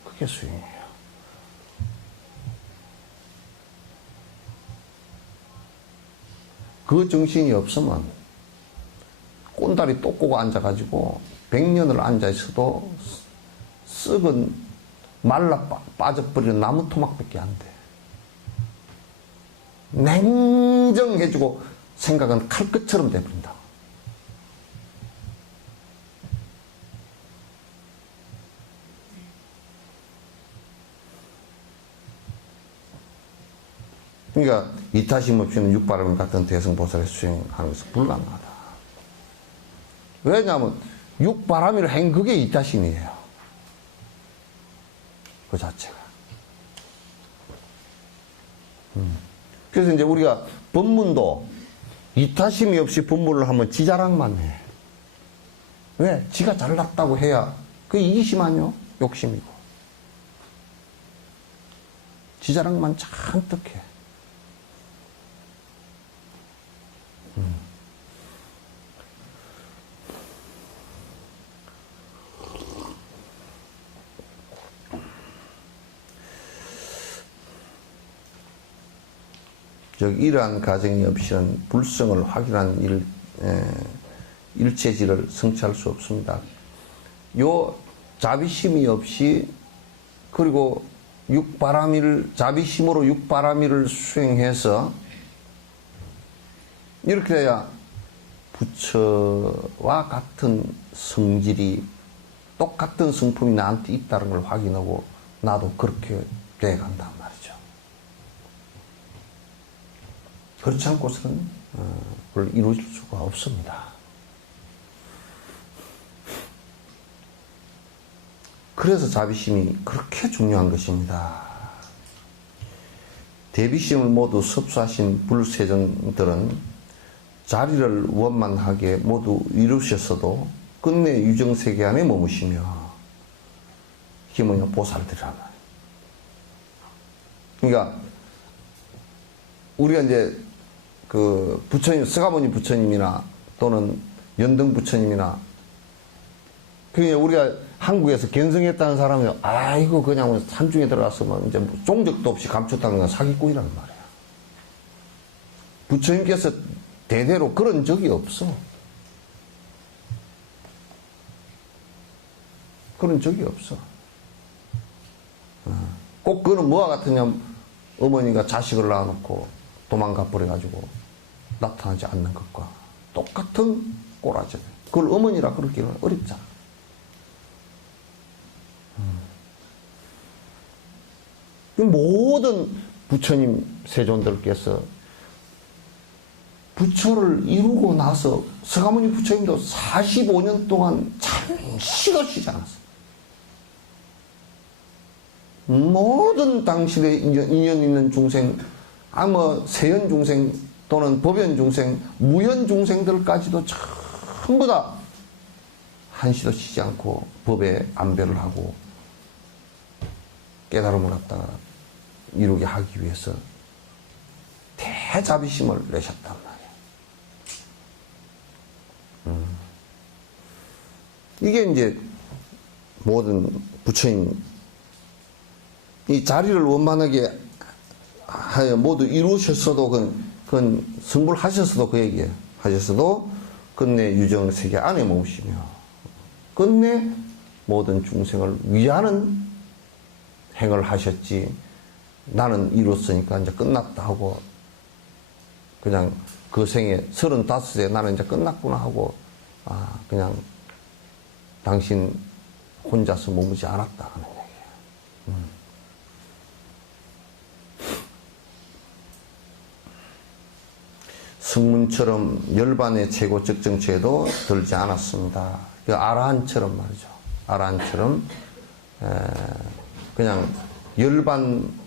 그게 수행이에요. 그 정신이 없으면 꼰다리 또 꼬고 앉아가지고 100년을 앉아있어도 썩은 말라 빠져버리는 나무 토막밖에 안 돼. 냉정해지고 생각은 칼끝처럼 돼버린다. 그러니까 이타심 없이는 육바람 같은 대승보살의 수행하는 것은 불가능하다. 왜냐하면 육바람이를 행 그게 이타심이에요. 그 자체가. 그래서 이제 우리가 법문도 이타심이 없이 법문을 하면 지 자랑만 해. 왜? 지가 잘났다고 해야 그게 이기심 아니요? 욕심이고. 지 자랑만 잔뜩 해. 즉 이러한 가정이 없이는 불성을 확인한 일체질을 성취할 수 없습니다. 요 자비심이 없이 그리고 자비심으로 육바라밀을 수행해서 이렇게 해야 부처와 같은 성질이 똑같은 성품이 나한테 있다는 걸 확인하고 나도 그렇게 돼간단 말이죠. 그렇지 않고서는 그걸 이루어질 수가 없습니다. 그래서 자비심이 그렇게 중요한 것입니다. 대비심을 모두 섭수하신 불세존들은 자리를 원만하게 모두 이루셨어도 끝내 유정세계 안에 머무시며 이게 뭐냐 보살들이란 말이에요. 그러니까 우리가 이제 그 부처님, 스가모니 부처님이나 또는 연등 부처님이나 그냥 우리가 한국에서 견성했다는 사람이 아이고 그냥 산중에 들어갔으면 이제 종적도 없이 감췄다는 건 사기꾼이란 말이야. 부처님께서 대대로 그런 적이 없어. 그런 적이 없어. 꼭 그거는 뭐와 같으냐면 어머니가 자식을 낳아놓고 도망가 버려가지고 나타나지 않는 것과 똑같은 꼬라지. 그걸 어머니라 그러기는 어렵잖아. 모든 부처님 세존들께서 부처를 이루고 나서 서가모니 부처님도 45년 동안 잠시도 쉬지 않았어요. 모든 당시에 인연 있는 중생, 세연 중생 또는 법연 중생, 무연 중생들까지도 전부 다 한시도 쉬지 않고 법에 안배를 하고 깨달음을 갖다가 이루게 하기 위해서 대자비심을 내셨단 말이에요. 이게 이제 모든 부처님 이 자리를 원만하게 하여 모두 이루셨어도 그건 성불하셨어도 그 얘기예요. 하셨어도 끝내 유정세계 안에 머무시며 끝내 모든 중생을 위하는 행을 하셨지 나는 이뤘으니까 이제 끝났다 하고 그냥 그 생에 35세 나는 이제 끝났구나 하고 그냥 당신 혼자서 머무지 않았다 하는 얘기예요. 승문처럼 열반의 최고 적정체에도 들지 않았습니다. 그 아라한처럼 말이죠. 아라한처럼 그냥 열반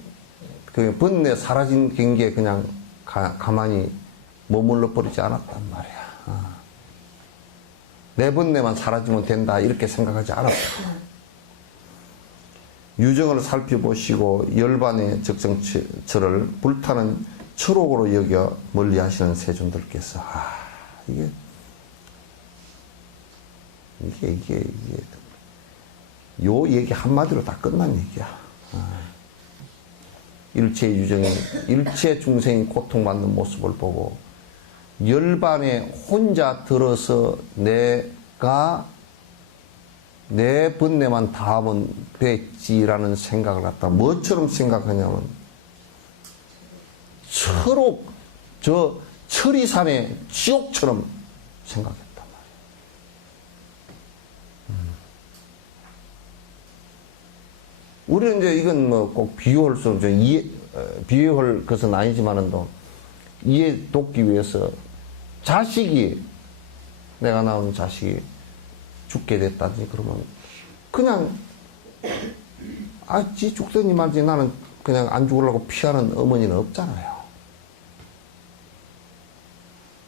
그 번뇌 사라진 경계에 그냥 가만히 머물러 버리지 않았단 말이야. 내 번뇌만 사라지면 된다 이렇게 생각하지 않았다. 유정을 살펴보시고 열반의 적정처를 불타는 철옥으로 여겨 멀리하시는 세존들께서 이게 요 얘기 한마디로 다 끝난 얘기야. 일체 유정이 일체 중생이 고통받는 모습을 보고 열반에 혼자 들어서 내가 내 번뇌만 다 하면 됐지라는 생각을 갖다 뭐처럼 생각하냐면 철옥 저 철이산의 지옥처럼 생각했단 말이에요. 우리는 이제 이건 뭐 꼭 비유할 수 없죠. 비유할 것은 아니지만은 또 이해 돕기 위해서 내가 낳은 자식이 죽게 됐다든지 그러면 그냥 지 죽더니 말지 나는 그냥 안 죽으려고 피하는 어머니는 없잖아요.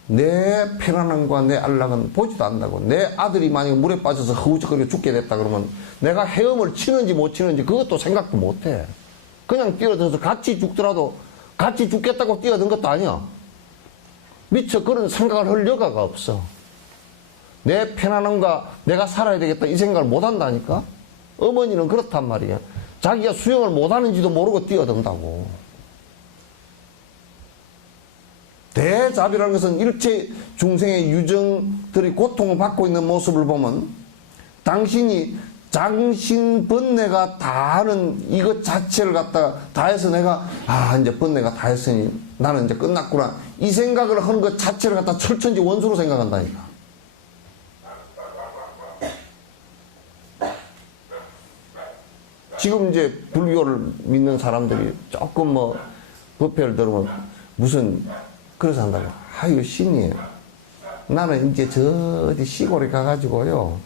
내 편안함과 내 안락은 보지도 않는다고. 내 아들이 만약에 물에 빠져서 허우적거리고 죽게 됐다 그러면 내가 헤엄을 치는지 못 치는지 그것도 생각도 못해. 그냥 뛰어들어서 같이 죽더라도 같이 죽겠다고 뛰어든 것도 아니야. 미처 그런 생각을 할 여가가 없어. 내 편안함과 내가 살아야 되겠다 이 생각을 못 한다니까. 어머니는 그렇단 말이야. 자기가 수영을 못 하는지도 모르고 뛰어든다고. 대자비라는 것은 일체 중생의 유정들이 고통을 받고 있는 모습을 보면 당신이 당신 번뇌가 다 하는 이것 자체를 갖다가 다 해서 내가 이제 번뇌가 다 했으니 나는 이제 끝났구나 이 생각을 하는 것 자체를 갖다 철천지 원수로 생각한다니까. 지금 이제 불교를 믿는 사람들이 조금 뭐 법회를 들으면 무슨 그래서 한다고. 이거 신이에요. 나는 이제 저 어디 시골에 가가지고요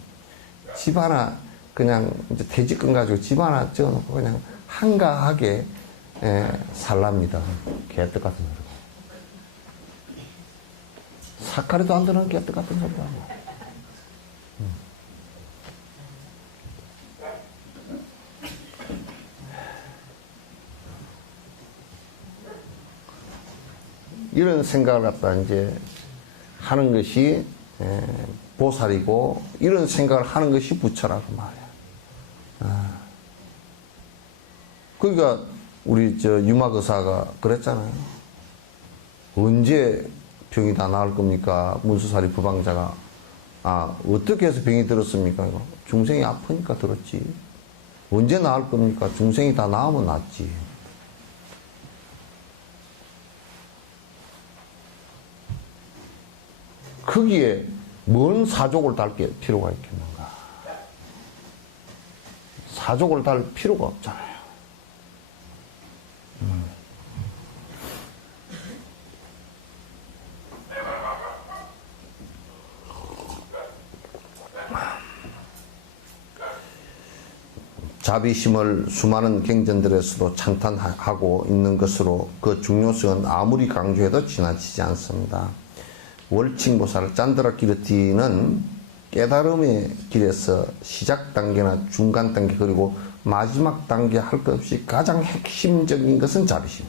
집 하나 그냥 이제 퇴직금 가지고 집 하나 지어놓고 그냥 한가하게 살랍니다. 개떡 같은 소리고. 사카리도 안 드는 개떡 같은 소리도 하고. 이런 생각을 갖다 이제 하는 것이 보살이고 이런 생각을 하는 것이 부처라고 말이야. 그러니까 우리 유마거사가 그랬잖아요. 언제 병이 다 나을 겁니까? 문수사리 부방자가 어떻게 해서 병이 들었습니까? 중생이 아프니까 들었지. 언제 나을 겁니까? 중생이 다 나으면 낫지. 거기에 뭔 사족을 달 필요가 있겠는가? 사족을 달 필요가 없잖아요. 자비심을 수많은 경전들에서도 찬탄하고 있는 것으로 그 중요성은 아무리 강조해도 지나치지 않습니다. 월칭보살 짠드라 기르티는 깨달음의 길에서 시작 단계나 중간 단계 그리고 마지막 단계 할 것 없이 가장 핵심적인 것은 자비심.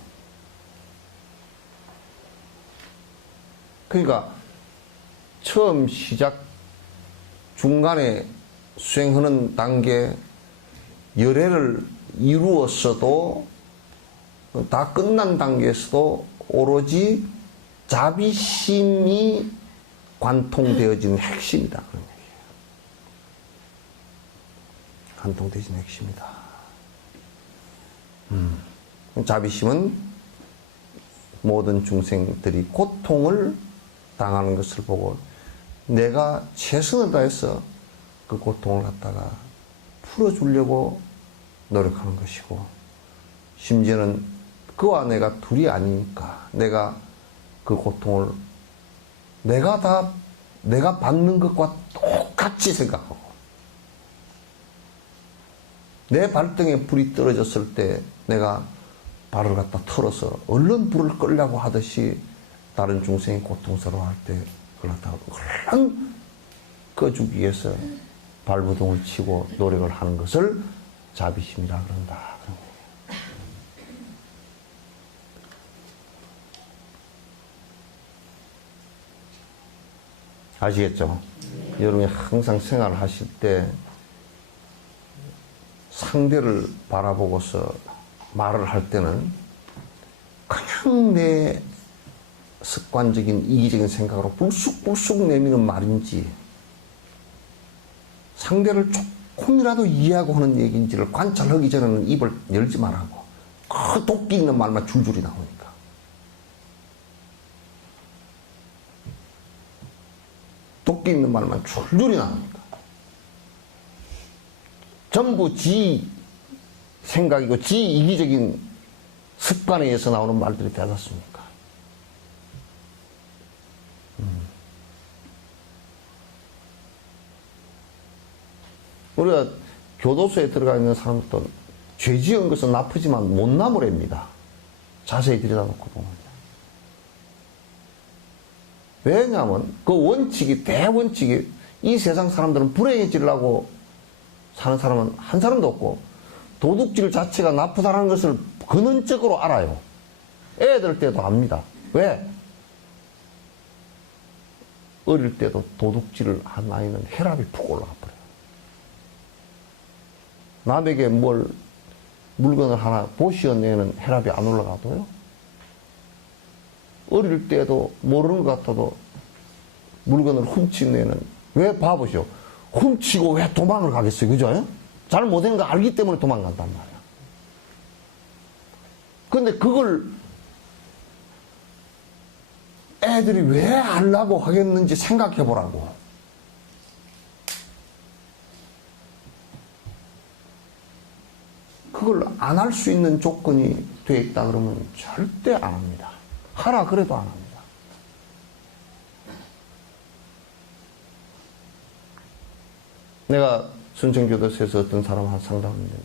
그러니까 처음 시작 중간에 수행하는 단계 열애를 이루었어도 다 끝난 단계에서도 오로지 자비심이 관통되어지는 핵심이다. 그런 얘기예요. 관통되어지는 핵심이다. 자비심은 모든 중생들이 고통을 당하는 것을 보고 내가 최선을 다해서 그 고통을 갖다가 풀어주려고 노력하는 것이고 심지어는 그와 내가 둘이 아니니까 내가 그 고통을 내가 받는 것과 똑같이 생각하고 내 발등에 불이 떨어졌을 때 내가 발을 갖다 털어서 얼른 불을 끌려고 하듯이 다른 중생이 고통스러워할 때 그걸 갖다가 얼른 꺼주기 위해서 발부동을 치고 노력을 하는 것을 자비심이라 그런다. 아시겠죠? 여러분이 항상 생활을 하실 때 상대를 바라보고서 말을 할 때는 그냥 내 습관적인 이기적인 생각으로 불쑥불쑥 내미는 말인지 상대를 조금이라도 이해하고 하는 얘기인지를 관찰하기 전에는 입을 열지 말라고. 그 도끼 있는 말만 줄줄이 나오니까. 도끼 있는 말만 줄줄이 나옵니다. 전부 지 생각이고 지 이기적인 습관에 의해서 나오는 말들이 되지 않습니까? 우리가 교도소에 들어가 있는 사람들도 죄 지은 것은 나쁘지만 못 나무랍니다. 자세히 들여다놓고 보면. 왜냐하면 그 원칙이 대원칙이 이 세상 사람들은 불행해지려고 사는 사람은 한 사람도 없고 도둑질 자체가 나쁘다는 것을 근원적으로 알아요. 애들 때도 압니다. 왜? 어릴 때도 도둑질을 한 아이는 혈압이 푹 올라가 버려요. 남에게 물건을 하나 보시어 내는 혈압이 안 올라가도요. 어릴 때도 모르는 것 같아도 물건을 훔친 애는 왜 봐보시오. 훔치고 왜 도망을 가겠어요. 그죠? 잘 못하는 거 알기 때문에 도망간단 말이야. 근데 그걸 애들이 왜 하려고 하겠는지 생각해 보라고. 그걸 안 할 수 있는 조건이 돼 있다 그러면 절대 안 합니다. 하라 그래도 안 합니다. 내가 순천교도소에서 어떤 사람한테 상담했는데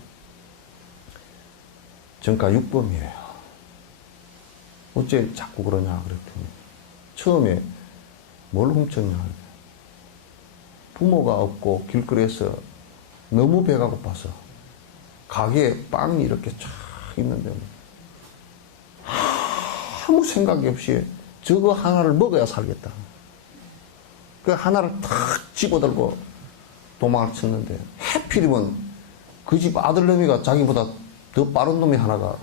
전과 6범이에요. 어째 자꾸 그러냐 그랬더니 처음에 뭘 훔쳤냐. 부모가 없고 길거리에서 너무 배가 고파서 가게에 빵이 이렇게 쫙 있는데 아무 생각이 없이 저거 하나를 먹어야 살겠다. 그 하나를 탁 집어들고 도망을 쳤는데 해필이면 그 집 아들내미가 자기보다 더 빠른 놈이 하나가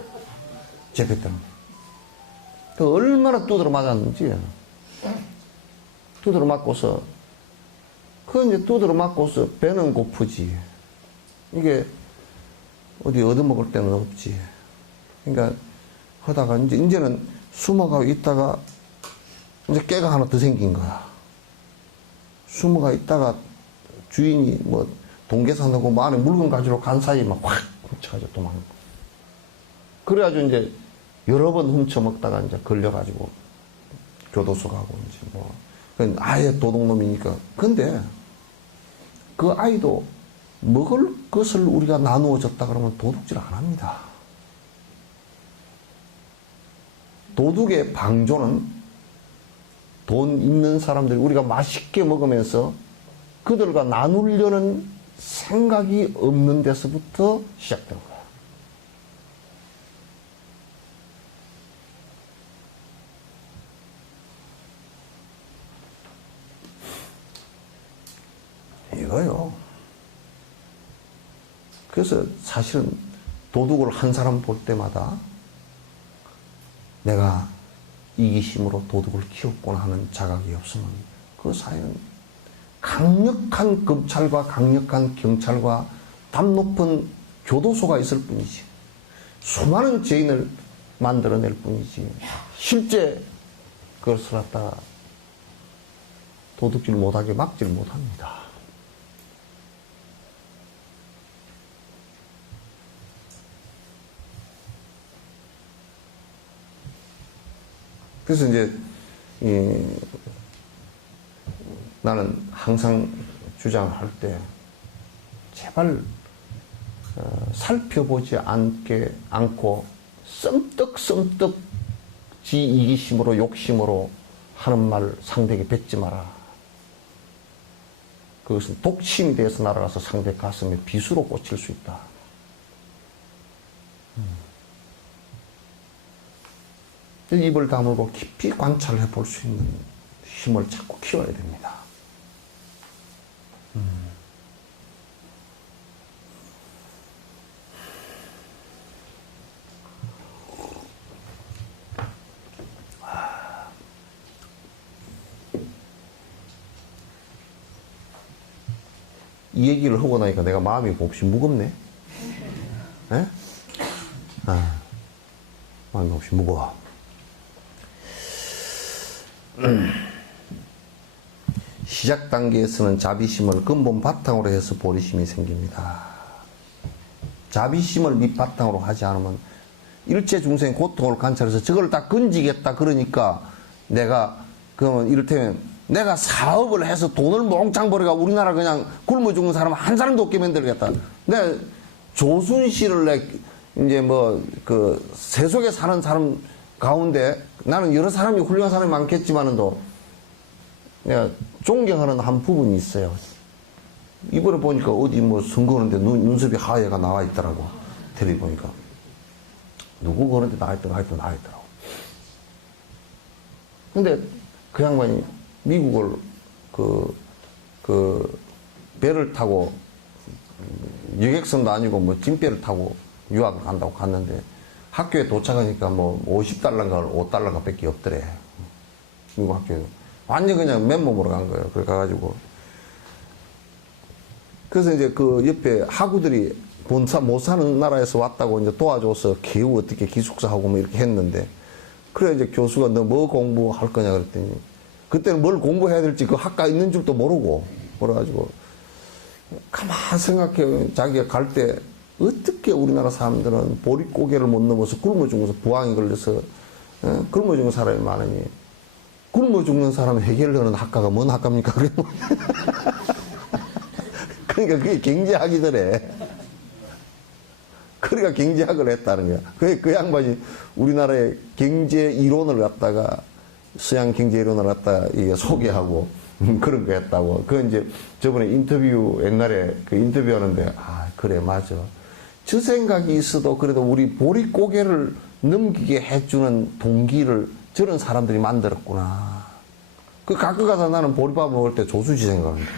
잡혔다는 거야. 그 얼마나 두드러 맞았는지. 두드러 맞고서 그 이제 두드러 맞고서 배는 고프지. 이게 어디 얻어먹을 데는 없지. 그러니까 하다가 이제는 숨어가고 있다가 이제 깨가 하나 더 생긴 거야. 숨어가 있다가 주인이 뭐 동계산하고 뭐 안에 물건 가지러 간 사이에 막 확 훔쳐가지고 도망가. 그래가지고 이제 여러 번 훔쳐먹다가 이제 걸려가지고 교도소 가고 이제 뭐 아예 도둑놈이니까. 근데 그 아이도 먹을 것을 우리가 나누어 줬다 그러면 도둑질 안 합니다. 도둑의 방조는 돈 있는 사람들이 우리가 맛있게 먹으면서 그들과 나누려는 생각이 없는 데서부터 시작된 거야. 이거요. 그래서 사실은 도둑을 한 사람 볼 때마다 내가 이기심으로 도둑을 키웠구나 하는 자각이 없으면 그 사회는 강력한 검찰과 강력한 경찰과 담 높은 교도소가 있을 뿐이지 수많은 죄인을 만들어낼 뿐이지 실제 그것을 갖다가 도둑질 못하게 막질 못합니다. 그래서 이제 나는 항상 주장할 때 제발 살펴보지 않고 썸뜩 지 이기심으로 욕심으로 하는 말 상대에게 뱉지 마라. 그것은 독침이 돼서 날아가서 상대 가슴에 비수로 꽂힐 수 있다. 입을 다물고 깊이 관찰해 볼 수 있는 힘을 자꾸 키워야 됩니다. 이 얘기를 하고 나니까 내가 마음이 몹시 무겁네. 에? 마음이 몹시 무거워. 시작 단계에서는 자비심을 근본 바탕으로 해서 보리심이 생깁니다. 자비심을 밑바탕으로 하지 않으면 일체 중생의 고통을 관찰해서 저걸 다 건지겠다 그러니까 내가 그러면 이를테면 내가 사업을 해서 돈을 몽창 벌어가 우리나라 그냥 굶어 죽는 사람 한 사람도 없게 만들겠다. 내가 조순실을 이제 뭐 그 세속에 사는 사람 가운데 나는 여러 사람이 훌륭한 사람이 많겠지만은도 내가 존경하는 한 부분이 있어요. 이번에 보니까 어디 뭐 선거하는데 눈썹이 하얘가 나와 있더라고. 텔레비 보니까. 누구 그런데 나와 있더라고. 하여튼 나와 있더라고. 근데 그 양반이 미국을 배를 타고 여객선도 아니고 뭐 찜배를 타고 유학을 간다고 갔는데 학교에 도착하니까 뭐 $50인가 $5인가 밖에 없더래. 미국 학교에. 완전 그냥 맨몸으로 간 거예요. 그래 가가지고. 그래서 이제 그 옆에 학우들이 못 사는 나라에서 왔다고 이제 도와줘서 겨우 어떻게 기숙사 하고 뭐 이렇게 했는데, 그래 이제 교수가 너 뭐 공부할 거냐 그랬더니, 그때는 뭘 공부해야 될지 그 학과 있는 줄도 모르고, 그래가지고, 가만 생각해. 자기가 갈 때 어떻게 우리나라 사람들은 보릿고개를 못 넘어서 굶어 죽어서 부항이 걸려서 굶어 죽는 사람이 많으니, 굶어 죽는 사람 해결하는 학과가 뭔 학과입니까? 그러니까 그게 경제학이더래. 그러니까 경제학을 했다는 거야. 그 양반이 우리나라의 경제 이론을 갖다가, 서양 경제 이론을 갖다가 소개하고 그런 거 했다고. 그 이제 저번에 인터뷰, 옛날에 그 인터뷰하는데, 아, 그래, 맞아. 저 생각이 있어도 그래도 우리 보릿고개를 넘기게 해주는 동기를 저런 사람들이 만들었구나. 그 가끔 가서 나는 보리밥 먹을 때 조수지 생각합니다.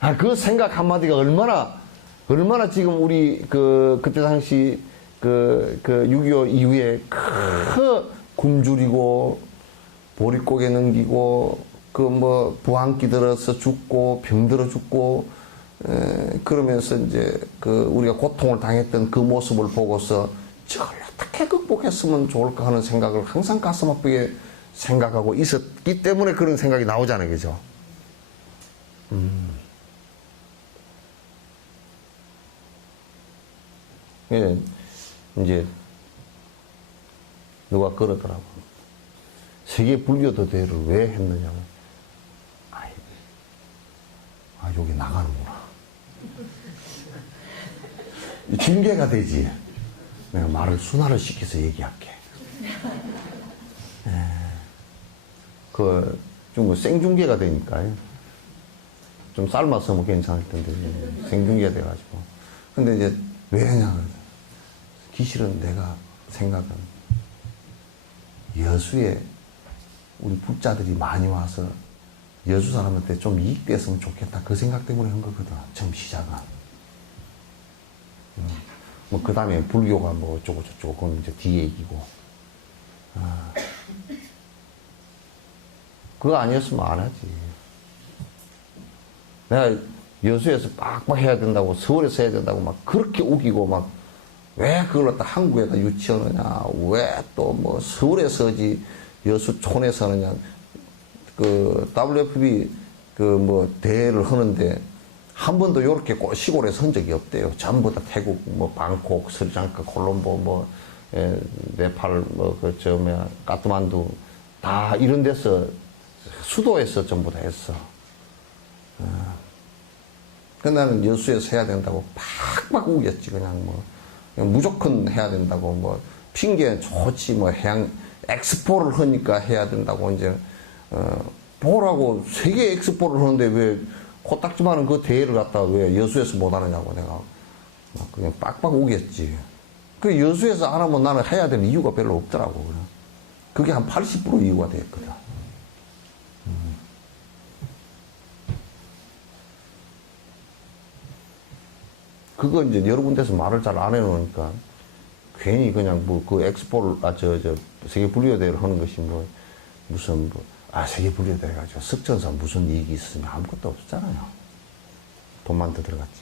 아, 그 생각 한마디가 얼마나 지금 우리 그때 당시 6.25 이후에 굶주리고 보릿고개 넘기고 부항기 들어서 죽고 병들어 죽고 그러면서 이제 우리가 고통을 당했던 그 모습을 보고서 저걸 어떻게 극복했으면 좋을까 하는 생각을 항상 가슴 아프게 생각하고 있었기 때문에 그런 생각이 나오잖아요, 그죠? 이제 누가 그러더라고. 세계 불교도 대회를 왜 했느냐고. 여기 나가는구나. 중계가 되지. 내가 말을 순화를 시켜서 얘기할게. 좀 생중계가 되니까 좀 삶아서 뭐 괜찮을 텐데 생중계가 돼가지고. 근데 이제 왜 하냐. 기실은 내가 생각은 여수에 우리 부자들이 많이 와서 여수 사람한테 좀 이익됐으면 좋겠다. 그 생각 때문에 한 거거든. 처음 시작은. 뭐, 그 다음에 불교가 뭐 어쩌고저쩌고, 그건 이제 뒤에 얘기고. 그거 아니었으면 안 하지. 내가 여수에서 빡빡 해야 된다고, 서울에서 해야 된다고 막 그렇게 우기고 막, 왜 그걸 갖다 한국에다 유치하느냐, 왜 또 뭐 서울에서 여수촌에서 하느냐, WFB 대회를 하는데 한 번도 요렇게 시골에 선 적이 없대요. 전부 다 태국, 방콕, 스리랑카, 콜롬보, 네팔, 까트만두, 다 이런 데서, 수도에서 전부 다 했어. 나는 여수에서 해야 된다고 팍팍 우겼지, 그냥 무조건 해야 된다고, 핑계 좋지, 해양, 엑스포를 하니까 해야 된다고, 이제, 보라고 세계 엑스포를 하는데 왜 코딱지만한 그 대회를 갖다가 왜 여수에서 못 하느냐고 내가 그냥 빡빡 우겼지. 그 여수에서 안 하면 나는 해야 될 이유가 별로 없더라고. 그게 한 80% 이유가 됐거든. 그거 이제 여러 군데서 말을 잘 안 해놓으니까 괜히 그냥 그 엑스포를, 세계 불교대회를 하는 것이 무슨 세계 불교대회 가지고 석전사 무슨 이익이 있으면 아무것도 없었잖아요. 돈만 더 들어갔지.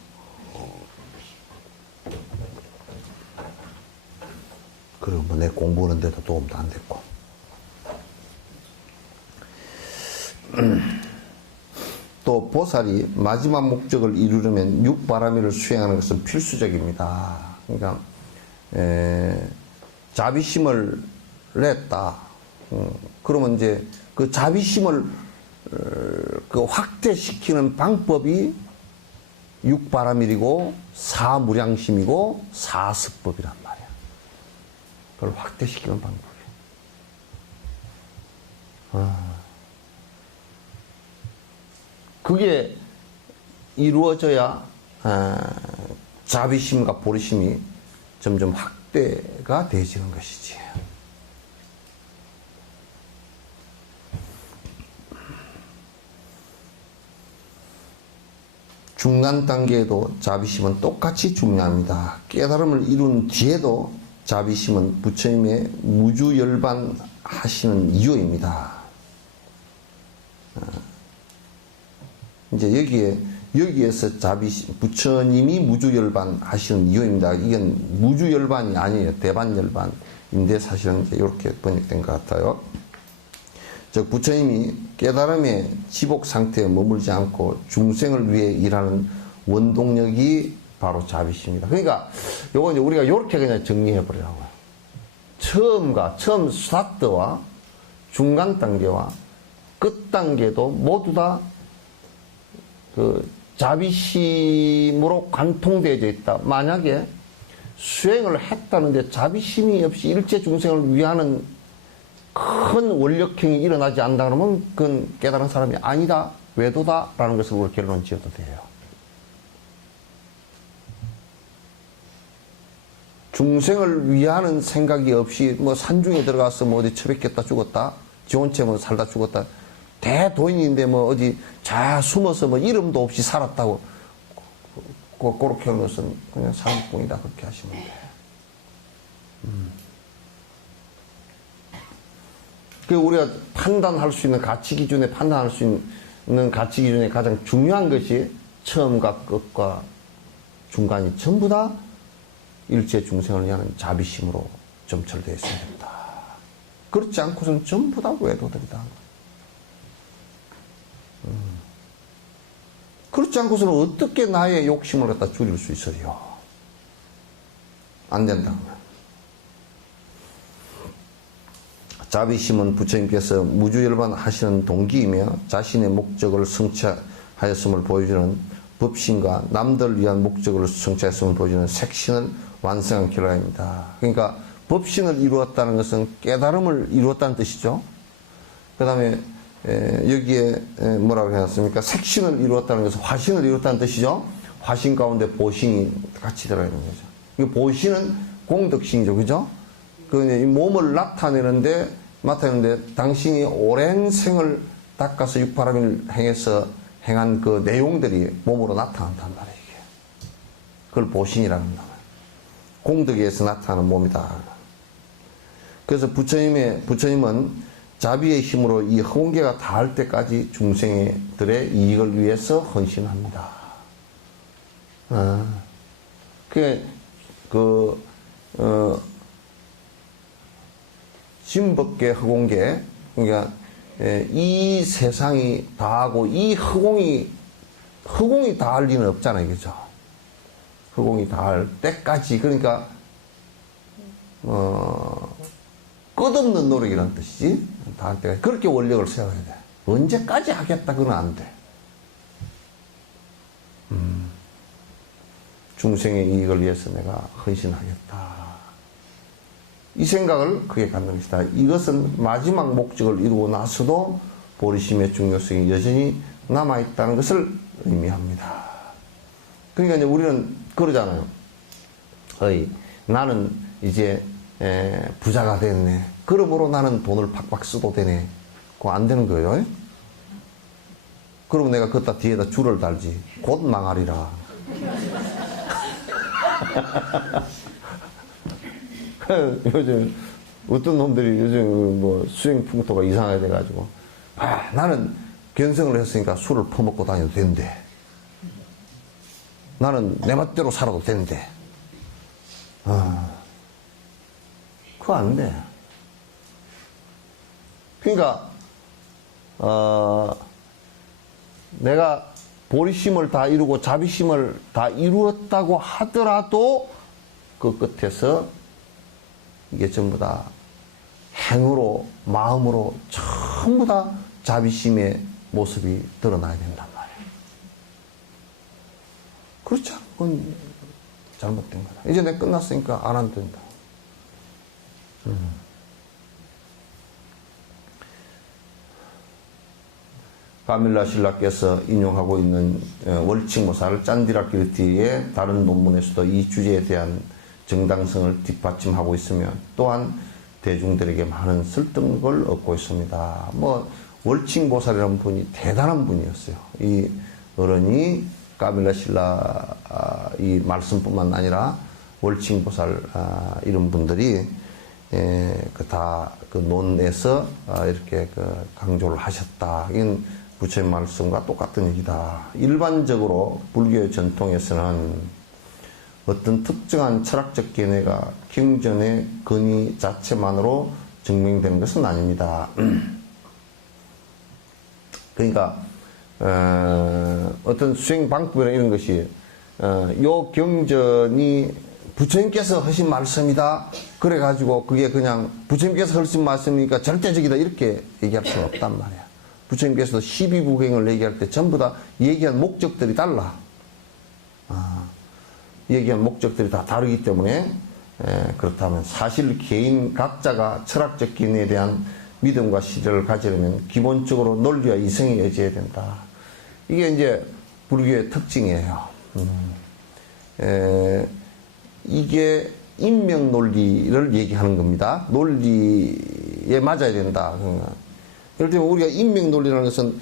그리고 내 공부하는데도 도움도 안 됐고. 또 보살이 마지막 목적을 이루려면 육바라밀을 수행하는 것은 필수적입니다. 그러니까 자비심을 냈다. 그러면 이제 그 자비심을 확대시키는 방법이 육바라밀이고 사무량심이고 사습법이란 말이야. 그걸 확대시키는 방법이야. 그게 이루어져야 자비심과 보리심이 점점 확대가 되어지는 것이지. 중간 단계에도 자비심은 똑같이 중요합니다. 깨달음을 이룬 뒤에도 자비심은 부처님의 무주열반하시는 이유입니다. 이제 여기에서 부처님이 무주열반하시는 이유입니다. 이건 무주열반이 아니에요. 대반열반인데 사실은 이제 이렇게 번역된 것 같아요. 즉 부처님이 깨달음의 지복 상태에 머물지 않고 중생을 위해 일하는 원동력이 바로 자비심입니다. 그러니까 요거 이제 우리가 이렇게 그냥 정리해 버리라고요. 처음 스타트와 중간 단계와 끝 단계도 모두 다 그 자비심으로 관통되어져 있다. 만약에 수행을 했다는데 자비심이 없이 일체 중생을 위하는 큰 원력행이 일어나지 않는다 그러면 그건 깨달은 사람이 아니다, 외도다 라는 것을 우리 결론 지어도 돼요. 중생을 위하는 생각이 없이 뭐 산중에 들어가서 뭐 어디 처박혔다 죽었다, 지온채 뭐 살다 죽었다, 대도인인데 뭐 어디 잘 숨어서 뭐 이름도 없이 살았다고 그렇게 하는 것은 그냥 사기꾼이다, 그렇게 하시면 돼요. 그 우리가 판단할 수 있는 가치 기준에 판단할 수 있는 가치 기준에 가장 중요한 것이 처음과 끝과 중간이 전부 다 일체 중생을 위하는 자비심으로 점철되어 있어야 된다. 그렇지 않고서는 전부 다 외도들이다. 그렇지 않고서는 어떻게 나의 욕심을 갖다 줄일 수 있어요? 안 된다. 자비심은 부처님께서 무주열반 하시는 동기이며 자신의 목적을 성취하였음을 보여주는 법신과 남들 위한 목적을 성취하였음을 보여주는 색신을 완성한 결과입니다. 그러니까 법신을 이루었다는 것은 깨달음을 이루었다는 뜻이죠. 그 다음에 여기에 뭐라고 해놨습니까? 색신을 이루었다는 것은 화신을 이루었다는 뜻이죠. 화신 가운데 보신이 같이 들어있는 거죠. 이 보신은 공덕신이죠. 그죠? 그 몸을 나타내는데 당신이 오랜 생을 닦아서 육바람일 행해서 행한 그 내용들이 몸으로 나타난단 말이에요. 이게. 그걸 보신이라고 한다. 공덕에서 나타나는 몸이다. 그래서 부처님은 자비의 힘으로 이 허공계가 닿을 때까지 중생들의 이익을 위해서 헌신합니다. 진법계 허공계, 그러니까 이 세상이 다하고 이 허공이 다할 리는 없잖아요, 그죠? 허공이 다할 때까지, 그러니까 끝없는 노력이라는 뜻이지. 다할 때까지 그렇게 원력을 세워야 돼. 언제까지 하겠다 그건 안 돼. 중생의 이익을 위해서 내가 헌신하겠다. 이 생각을 크게 갖는 것이다. 이것은 마지막 목적을 이루고 나서도 보리심의 중요성이 여전히 남아있다는 것을 의미합니다. 그러니까 이제 우리는 그러잖아요. 나는 이제 부자가 됐네. 그러므로 나는 돈을 팍팍 써도 되네. 그거 안 되는 거예요. 그러면 내가 그따 뒤에다 줄을 달지. 곧 망하리라. 요즘 어떤 놈들이 요즘 뭐 수행 풍토가 이상하게 돼가지고 나는 견성을 했으니까 술을 퍼먹고 다녀도 된대. 나는 내 멋대로 살아도 된대. 그거 안 돼. 그러니까 내가 보리심을 다 이루고 자비심을 다 이루었다고 하더라도 그 끝에서 이게 전부 다 행으로, 마음으로 전부 다 자비심의 모습이 드러나야 된단 말이에요. 그렇지 않은 건 잘못된 거다. 이제 내가 끝났으니까 안 하면 된다. 카밀라 신라께서 인용하고 있는 월칙모사를 짠디라키르티의 다른 논문에서도 이 주제에 대한 정당성을 뒷받침하고 있으며 또한 대중들에게 많은 설득을 얻고 있습니다. 월칙보살이라는 분이 대단한 분이었어요. 이 어른이 까밀라 신라 이 말씀뿐만 아니라 월칭보살 이런 분들이 그 논에서 이렇게 강조를 하셨다. 이건 부처의 말씀과 똑같은 얘기다. 일반적으로 불교의 전통에서는 어떤 특정한 철학적 견해가 경전의 근의 자체만으로 증명되는 것은 아닙니다. 그러니까 어떤 수행 방법이나 이런 것이 요 경전이 부처님께서 하신 말씀이다. 그래가지고 그게 그냥 부처님께서 하신 말씀이니까 절대적이다. 이렇게 얘기할 수는 없단 말이야. 부처님께서도 12부경을 얘기할 때 전부 다 얘기한 목적들이 달라. 얘기한 목적들이 다 다르기 때문에 그렇다면 사실 개인 각자가 철학적 견해에 대한 믿음과 신뢰를 가지려면 기본적으로 논리와 이성에 의지해야 된다. 이게 이제 불교의 특징이에요. 이게 인명 논리를 얘기하는 겁니다. 논리에 맞아야 된다. 예를 들면 우리가 인명 논리라는 것은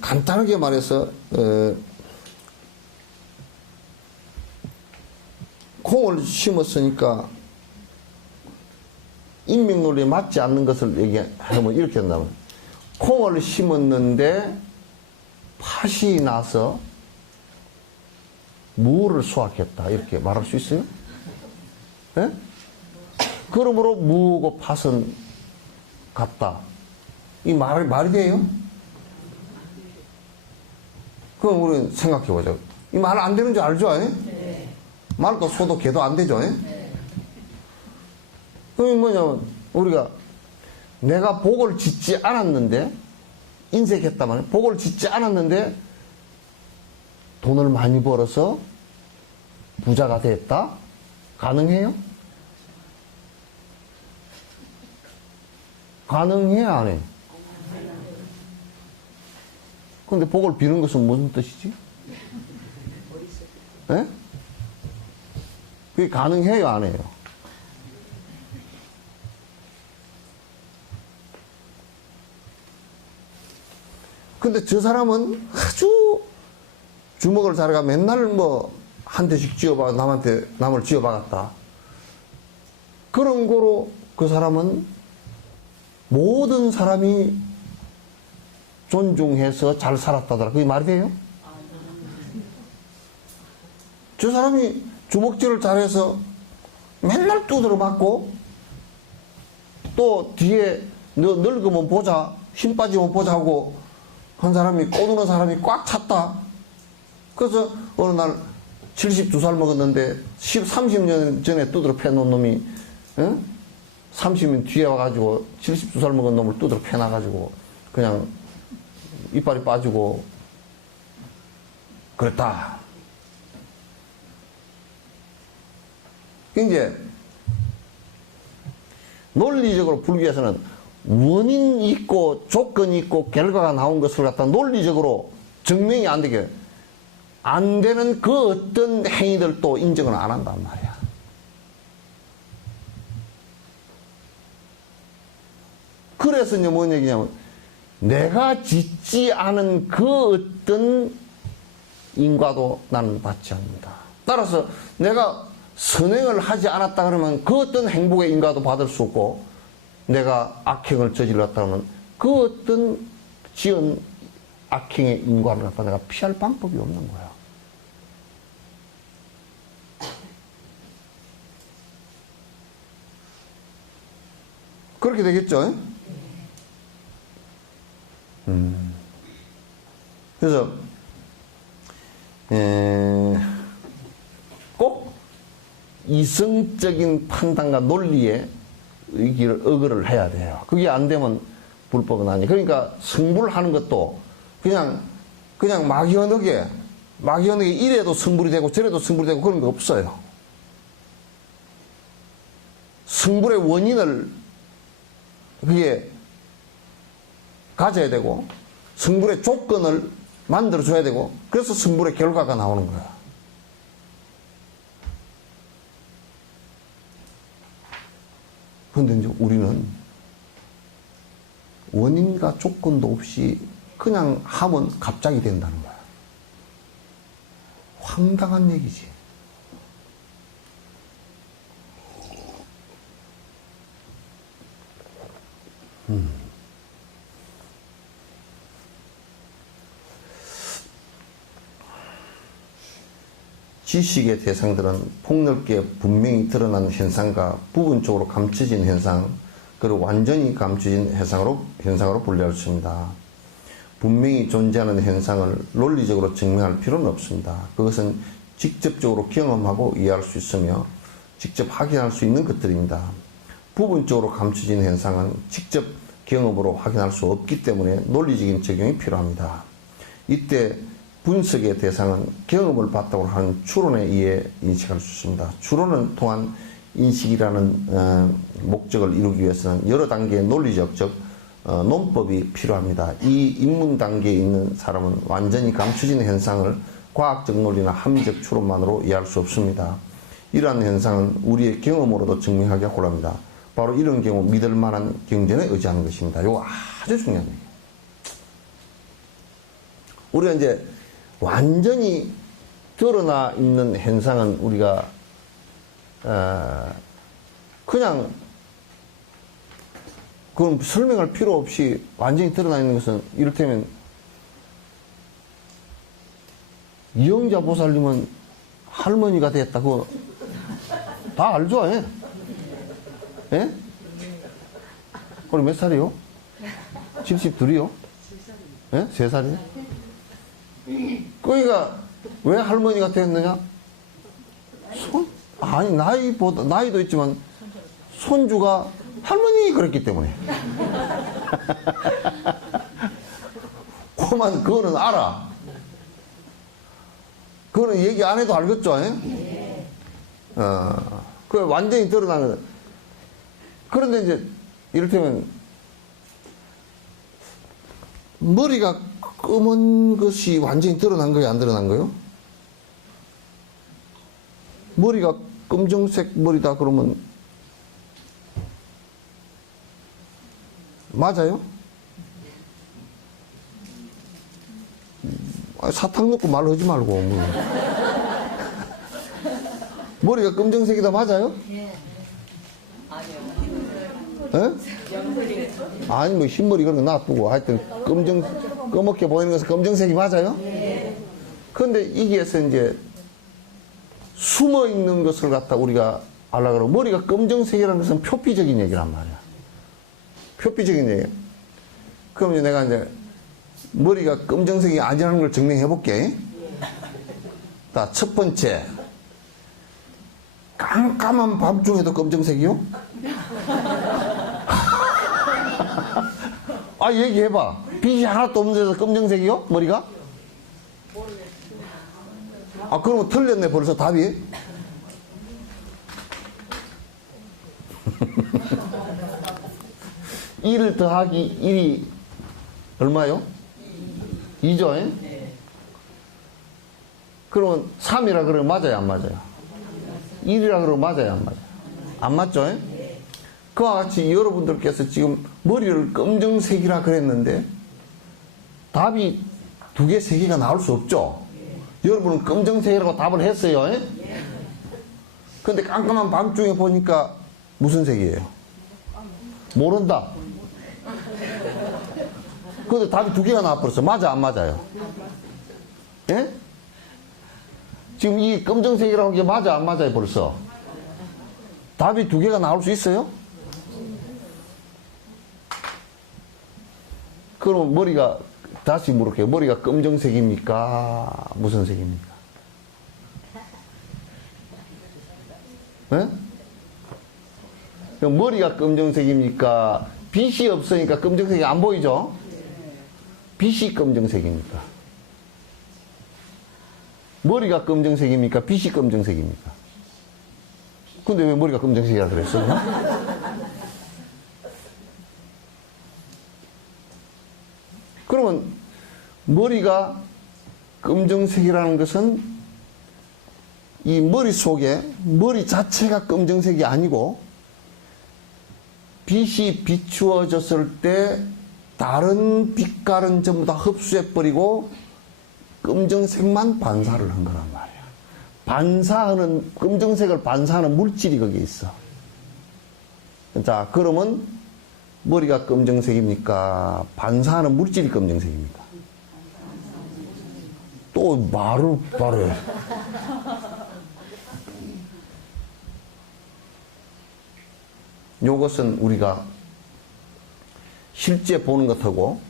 간단하게 말해서 콩을 심었으니까 인명 논리에 맞지 않는 것을 얘기하면 이렇게 한다면 콩을 심었는데 팥이 나서 무를 수확했다. 이렇게 말할 수 있어요? 예? 그러므로 무하고 팥은 같다. 이 말이 돼요? 그럼 우리는 생각해보자. 이 말 안 되는 줄 알죠? 네. 말도 소도 개도 안 되죠? 네. 그럼 뭐냐면 우리가 내가 복을 짓지 않았는데 인색했다만 복을 짓지 않았는데 돈을 많이 벌어서 부자가 됐다? 가능해요? 가능해야 안 해? 근데 복을 비는 것은 무슨 뜻이지? 예? 그게 가능해요, 안 해요? 근데 저 사람은 아주 주먹을 잘해가 맨날 뭐 한 대씩 쥐어박아 남을 쥐어박았다. 그런 거로 그 사람은 모든 사람이 존중해서 잘 살았다더라. 그게 말이 돼요? 저 사람이 주먹질을 잘해서 맨날 두드려 맞고 또 뒤에 너 늙으면 보자, 힘 빠지면 보자 하고 한 사람이 꼬드는 사람이 꽉 찼다. 그래서 어느 날 72살 먹었는데 30년 전에 두드려 패놓은 놈이 30년 뒤에 와가지고 72살 먹은 놈을 두드려 패놔가지고 그냥 이빨이 빠지고 그랬다. 이제 논리적으로 불교에서는 원인 있고 조건이 있고 결과가 나온 것을 갖다 논리적으로 증명이 안 되게 안 되는 그 어떤 행위들도 인정을 안 한단 말이야. 그래서 이제 뭔 얘기냐면 내가 짓지 않은 그 어떤 인과도 나는 받지 않는다. 따라서 내가 선행을 하지 않았다 그러면 그 어떤 행복의 인과도 받을 수 없고 내가 악행을 저질렀다 그러면 그 어떤 지은 악행의 인과를 갖다 내가 피할 방법이 없는 거야. 그렇게 되겠죠? 그래서 꼭 이성적인 판단과 논리에 의거를 해야 돼요. 그게 안 되면 불법은 아니에요. 그러니까 승부를 하는 것도 그냥 막연하게 이래도 승불이 되고 저래도 승불이 되고 그런 거 없어요. 승불의 원인을 그게 가져야 되고 승불의 조건을 만들어줘야 되고 그래서 승불의 결과가 나오는 거야. 그런데 이제 우리는 원인과 조건도 없이 그냥 하면 갑자기 된다는 거야. 황당한 얘기지. 지식의 대상들은 폭넓게 분명히 드러난 현상과 부분적으로 감춰진 현상, 그리고 완전히 감춰진 현상으로 분류할 수 있습니다. 분명히 존재하는 현상을 논리적으로 증명할 필요는 없습니다. 그것은 직접적으로 경험하고 이해할 수 있으며 직접 확인할 수 있는 것들입니다. 부분적으로 감춰진 현상은 직접 경험으로 확인할 수 없기 때문에 논리적인 적용이 필요합니다. 이때 분석의 대상은 경험을 바탕으로 하는 추론에 의해 인식할 수 있습니다. 추론은 또한 인식이라는 목적을 이루기 위해서는 여러 단계의 논리적, 즉 논법이 필요합니다. 이 입문 단계에 있는 사람은 완전히 감춰진 현상을 과학적 논리나 합리적 추론만으로 이해할 수 없습니다. 이러한 현상은 우리의 경험으로도 증명하기가 곤란합니다. 바로 이런 경우 믿을 만한 경전에 의지하는 것입니다. 이거 아주 중요한 얘기예요. 우리가 이제 완전히 드러나 있는 현상은 우리가 그냥 그럼 설명할 필요 없이 완전히 드러나 있는 것은 이를테면 이영자 보살님은 할머니가 됐다. 그거 다 알죠? 예? 예? 그럼 몇 살이요? 72이요? 예? 3살이요? 그러니까 왜 할머니가 됐느냐? 아니 나이도 있지만 손주가 할머니 그랬기 때문에. 그거는 알아. 그거는 얘기 안 해도 알겠죠? 그 완전히 드러나는. 그런데 이제 이를테면 머리가 검은 것이 완전히 드러난 거예요? 안 드러난 거예요? 머리가 검정색 머리다 그러면 맞아요? 사탕 넣고 말하지 말고 뭐. 머리가 검정색이다 맞아요? 예? 아니 뭐 흰머리 그런 거 놔두고 하여튼 검게 보이는 것은 검정색이 맞아요? 그런데 이게서 이제 숨어 있는 것을 갖다 우리가 알라 그러고 머리가 검정색이라는 것은 표피적인 얘기란 말이야. 표피적인 얘기. 그럼 이제 내가 이제 머리가 검정색이 아니라는 걸 증명해 볼게. 자, 첫 번째. 깜깜한 밤중에도 검정색이요? 아, 얘기해봐. 빛이 하나도 없는 데서 검정색이요? 머리가? 아, 그러면 틀렸네, 벌써 답이. 일 더하기 1이 얼마요? 2죠? 그러면 3이라 그러면 맞아요, 안 맞아요? 1이라 그러면 맞아요, 안 맞아요? 안 맞죠? 그와 같이 여러분들께서 지금 머리를 검정색이라 그랬는데 답이 2개, 3개가 나올 수 없죠? 여러분은 검정색이라고 답을 했어요. 근데 깜깜한 밤중에 보니까 무슨 색이에요? 모른다. 근데 답이 2개가 나와버렸어. 맞아, 안 맞아요? 예? 지금 이 검정색이라고 하는 게 맞아, 안 맞아요, 벌써? 답이 2개가 나올 수 있어요? 그럼 머리가, 다시 물을게요. 머리가 검정색입니까? 무슨 색입니까? 예? 그럼 머리가 검정색입니까? 빛이 없으니까 검정색이 안 보이죠? 빛이 검정색입니까? 머리가 검정색입니까? 빛이 검정색입니까? 근데 왜 머리가 검정색이라 그랬어? 그러면 머리가 검정색이라는 것은 이 머리 속에 머리 자체가 검정색이 아니고 빛이 비추어졌을 때 다른 빛깔은 전부 다 흡수해버리고 검정색만 반사를 한 거란 말이야. 반사하는, 검정색을 반사하는 물질이 거기에 있어. 자, 그러면 머리가 검정색입니까? 반사하는 물질이 검정색입니까? 또 말을 바로 요것은 우리가 실제 보는 것하고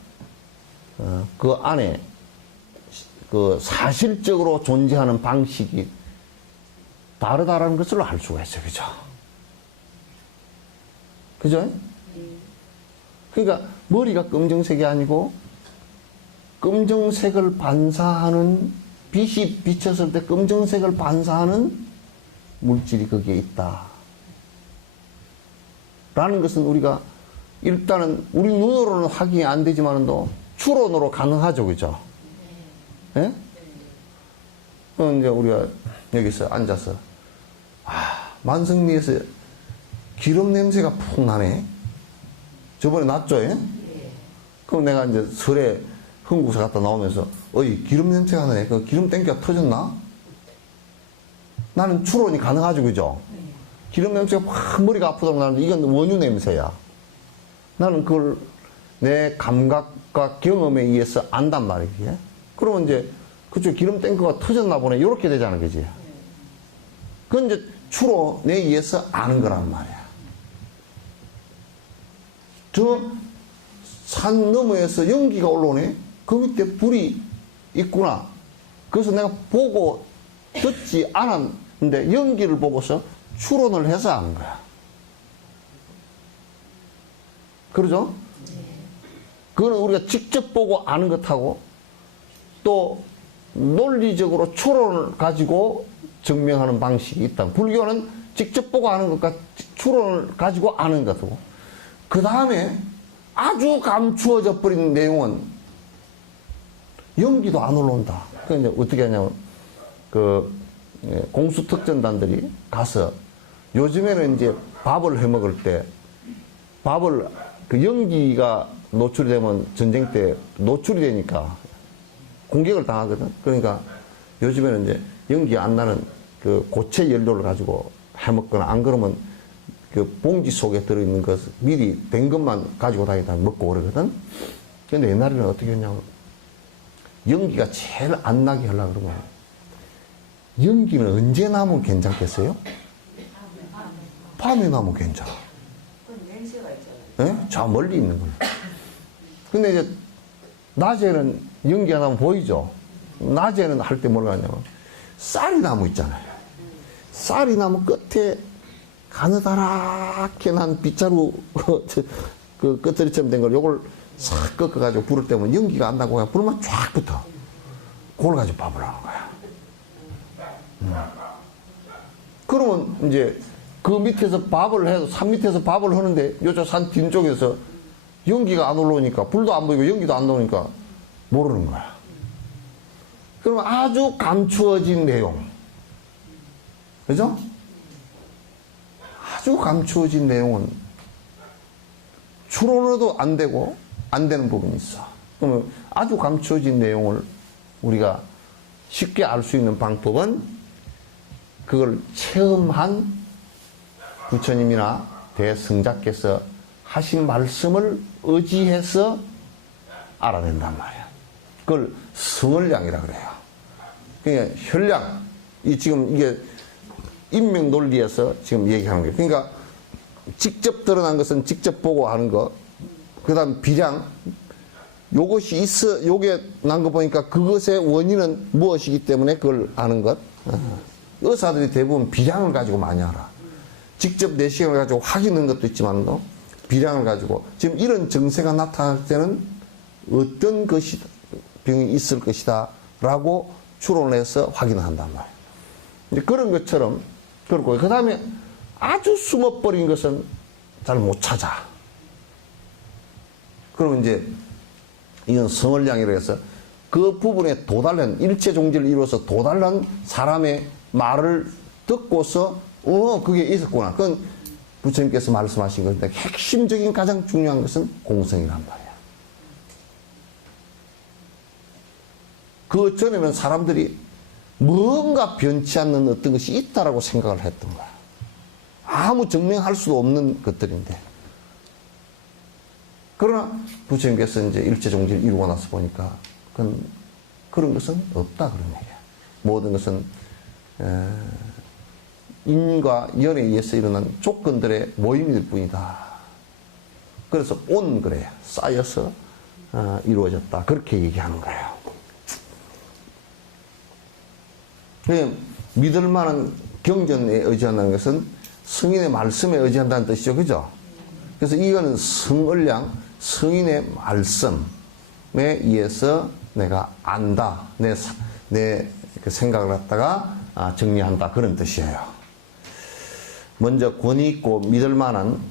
그 안에 그 사실적으로 존재하는 방식이 다르다라는 것을 알 수가 있어요. 그죠? 그죠? 그러니까 머리가 검정색이 아니고 검정색을 반사하는, 빛이 비쳤을 때 검정색을 반사하는 물질이 거기에 있다. 라는 것은 우리가 일단은 우리 눈으로는 확인이 안 되지만도 추론으로 가능하죠. 그죠? 예? 그럼 이제 우리가 여기서 앉아서, 만성리에서 기름 냄새가 푹 나네. 저번에 났죠? 예? 그럼 내가 이제 설에 흥국사 갔다 나오면서, 어이, 기름 냄새가 나네. 그 기름 땡겨 터졌나? 나는 추론이 가능하죠. 그죠? 기름 냄새가 확 머리가 아프다고 나는데 이건 원유 냄새야. 나는 그걸 내 감각과 경험에 의해서 안단 말이지. 그러면 이제 그쪽 기름 탱크가 터졌나 보네. 이렇게 되잖아. 그지? 그건 이제 추론에 의해서 아는 거란 말이야. 저 산 너머에서 연기가 올라오네. 그 밑에 불이 있구나. 그래서 내가 보고 듣지 않았는데 연기를 보고서 추론을 해서 아는 거야. 그러죠? 그거는 우리가 직접 보고 아는 것하고 또 논리적으로 추론을 가지고 증명하는 방식이 있다. 불교는 직접 보고 아는 것과 추론을 가지고 아는 것이고, 그 다음에 아주 감추어져 버린 내용은 연기도 안 올라온다. 그 이제 어떻게 하냐면, 그 공수특전단들이 가서 요즘에는 이제 밥을 해 먹을 때 밥을 그 연기가 노출이 되면 전쟁 때 노출이 되니까 공격을 당하거든. 그러니까 요즘에는 이제 연기 안 나는 그 고체 연료를 가지고 해 먹거나, 안 그러면 그 봉지 속에 들어있는 것 미리 된 것만 가지고 다니다 먹고 그러거든. 근데 옛날에는 어떻게 했냐면, 연기가 제일 안 나게 하려고 그러면, 연기는 언제 나면 괜찮겠어요? 밤에 나면 괜찮아. 냄새가 있잖아요. 예? 저 멀리 있는 거예요. 근데 이제 낮에는 연기가 나면 보이죠? 낮에는 할 때 뭐라 하냐면, 쌀이 나무 있잖아요. 쌀이 나무 끝에 가느다랗게 난 빗자루 그 끄트리처럼 된 걸 요걸 싹 꺾어가지고 불을 때면 연기가 안 나고 그냥 불만 쫙 붙어. 그걸 가지고 밥을 하는 거야. 그러면 이제 그 밑에서 밥을 해도, 산 밑에서 밥을 하는데 요쪽 산 뒤쪽에서 연기가 안 올라오니까, 불도 안 보이고 연기도 안 나오니까 모르는 거야. 그러면 아주 감추어진 내용. 그죠? 아주 감추어진 내용은 추론으로도 안 되고 안 되는 부분이 있어. 그러면 아주 감추어진 내용을 우리가 쉽게 알 수 있는 방법은 그걸 체험한 부처님이나 대승자께서 하신 말씀을 의지해서 알아낸단 말이야. 그걸 성을량이라 그래요. 그러니까 혈량, 이 지금 이게 인명 논리에서 지금 얘기하는 거예요. 그러니까 직접 드러난 것은 직접 보고 하는 거. 그 다음 비량. 요것이 있어, 요게 난 거 보니까 그것의 원인은 무엇이기 때문에 그걸 아는 것. 의사들이 대부분 비량을 가지고 많이 알아. 직접 내시경을 가지고 확인하는 것도 있지만도 비량을 가지고 지금 이런 증세가 나타날 때는 어떤 것이 병이 있을 것이다 라고 추론을 해서 확인을 한단 말이에요. 이제 그런 것처럼 그렇고, 그 다음에 아주 숨어버린 것은 잘 못 찾아. 그러면 이제 이건 성을량이라고 해서 그 부분에 도달한, 일체 종지를 이루어서 도달한 사람의 말을 듣고서 그게 있었구나. 그건 부처님께서 말씀하신 건데, 핵심적인 가장 중요한 것은 공성이란 말이야. 그 전에는 사람들이 뭔가 변치 않는 어떤 것이 있다라고 생각을 했던 거야. 아무 증명할 수도 없는 것들인데. 그러나 부처님께서 이제 일체종지를 이루고 나서 보니까 그런 것은 없다 그런 얘기야. 모든 것은 인과 연에 의해서 일어난 조건들의 모임일 뿐이다. 그래서 온 그래 쌓여서 이루어졌다 그렇게 얘기하는 거예요. 믿을 만한 경전에 의지한다는 것은 성인의 말씀에 의지한다는 뜻이죠. 그죠? 그래서 이거는 성을량 성인의 말씀에 의해서 내가 안다. 내 그 생각을 갖다가 정리한다. 그런 뜻이에요. 먼저 권위 있고 믿을 만한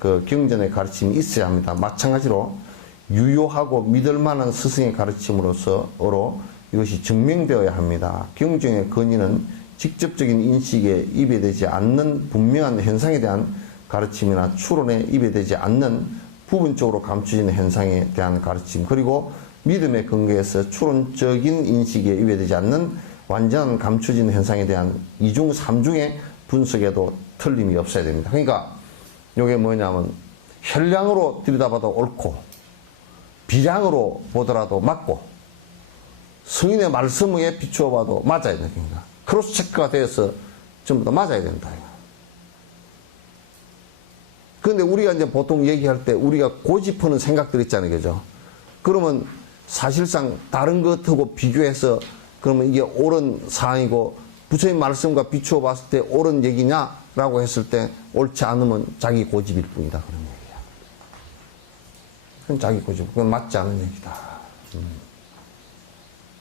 그 경전의 가르침이 있어야 합니다. 마찬가지로 유효하고 믿을 만한 스승의 가르침으로서 이것이 증명되어야 합니다. 경전의 권위는 직접적인 인식에 입에되지 않는 분명한 현상에 대한 가르침이나 추론에 입에되지 않는 부분적으로 감춰진 현상에 대한 가르침, 그리고 믿음의 근거에서 추론적인 인식에 입에되지 않는 완전한 감춰진 현상에 대한 이중 삼중의 분석에도 틀림이 없어야 됩니다. 그러니까 이게 뭐냐면 혈량으로 들여다봐도 옳고 비량으로 보더라도 맞고 성인의 말씀에 비추어 봐도 맞아야 됩니다. 크로스 체크가 되어서 전부 다 맞아야 된다. 그런데 우리가 이제 보통 얘기할 때 우리가 고집하는 생각들 있잖아요. 그죠? 그러면 사실상 다른 것하고 비교해서 그러면 이게 옳은 사항이고 부처님 말씀과 비추어 봤을 때 옳은 얘기냐라고 했을 때 옳지 않으면 자기 고집일 뿐이다. 그런 얘기야. 그건 자기 고집. 그건 맞지 않은 얘기다.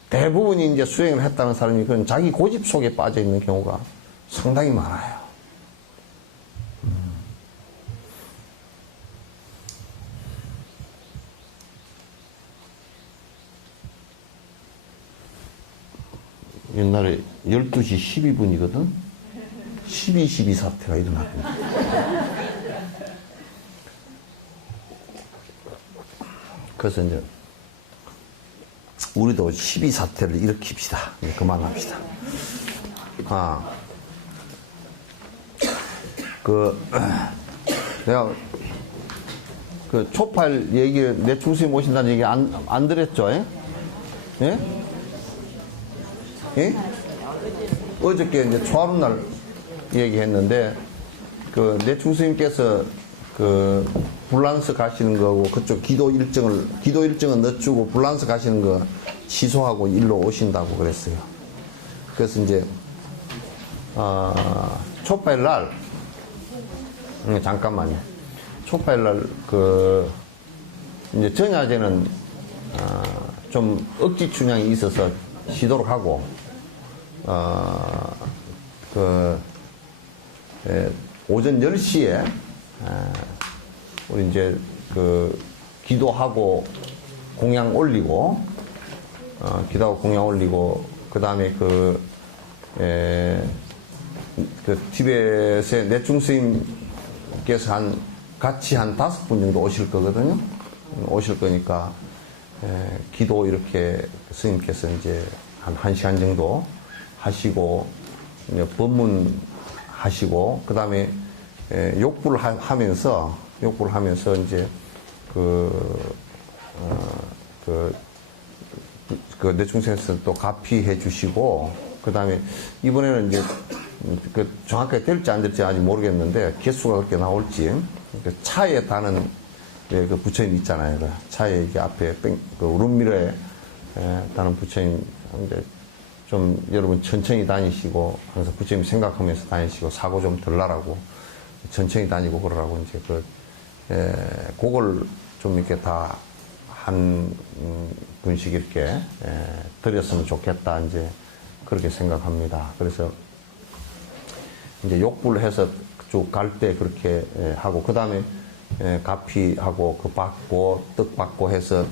대부분이 이제 수행을 했다는 사람이 그런 자기 고집 속에 빠져 있는 경우가 상당히 많아요. 옛날에 12시 12분이거든? 12 사태가 일어났거든. 그래서 이제 우리도 12 사태를 일으킵시다. 이제 그만합시다. 내가 그 초팔 얘기를 내충수님 오신다는 얘기 안 드렸죠? 예? 예? 예? 어저께 이제 초하루 날 얘기했는데, 그 내충수님께서 그 불란스 가시는 거고 그쪽 기도 일정은 늦추고 불란스 가시는 거 취소하고 일로 오신다고 그랬어요. 그래서 이제 초파일 날 잠깐만요. 초파일 날 그 이제 전야제는 좀 억지 춘향이 있어서 쉬도록 하고 오전 10시에 우리 이제 그 기도하고 공양 올리고 기도하고 공양 올리고 그다음에 그 티벳의 내충스님께서 같이 한 5분 정도 오실 거거든요. 오실 거니까 기도 이렇게 스님께서 이제 한 1시간 정도 하시고 이제 법문 하시고 그다음에 욕불을 하면서 이제 내충생에서 또 가피해 주시고 그다음에 이번에는 이제 그 정확하게 될지 안 될지 아직 모르겠는데 개수가 그렇게 나올지 차에 다는 그 부처님 있잖아요. 그 차에 이게 앞에 그 룸미러에 다는 부처님 이제 좀 여러분 천천히 다니시고 항상 부처님 생각하면서 다니시고 사고 좀 덜 나라고 천천히 다니고 그러라고 이제 그걸 좀 이렇게 다 한 분씩 이렇게 드렸으면 좋겠다 이제 그렇게 생각합니다. 그래서 이제 욕불을 해서 쭉 갈 때 그렇게 하고 그 다음에 가피하고 그 받고 떡 받고 해서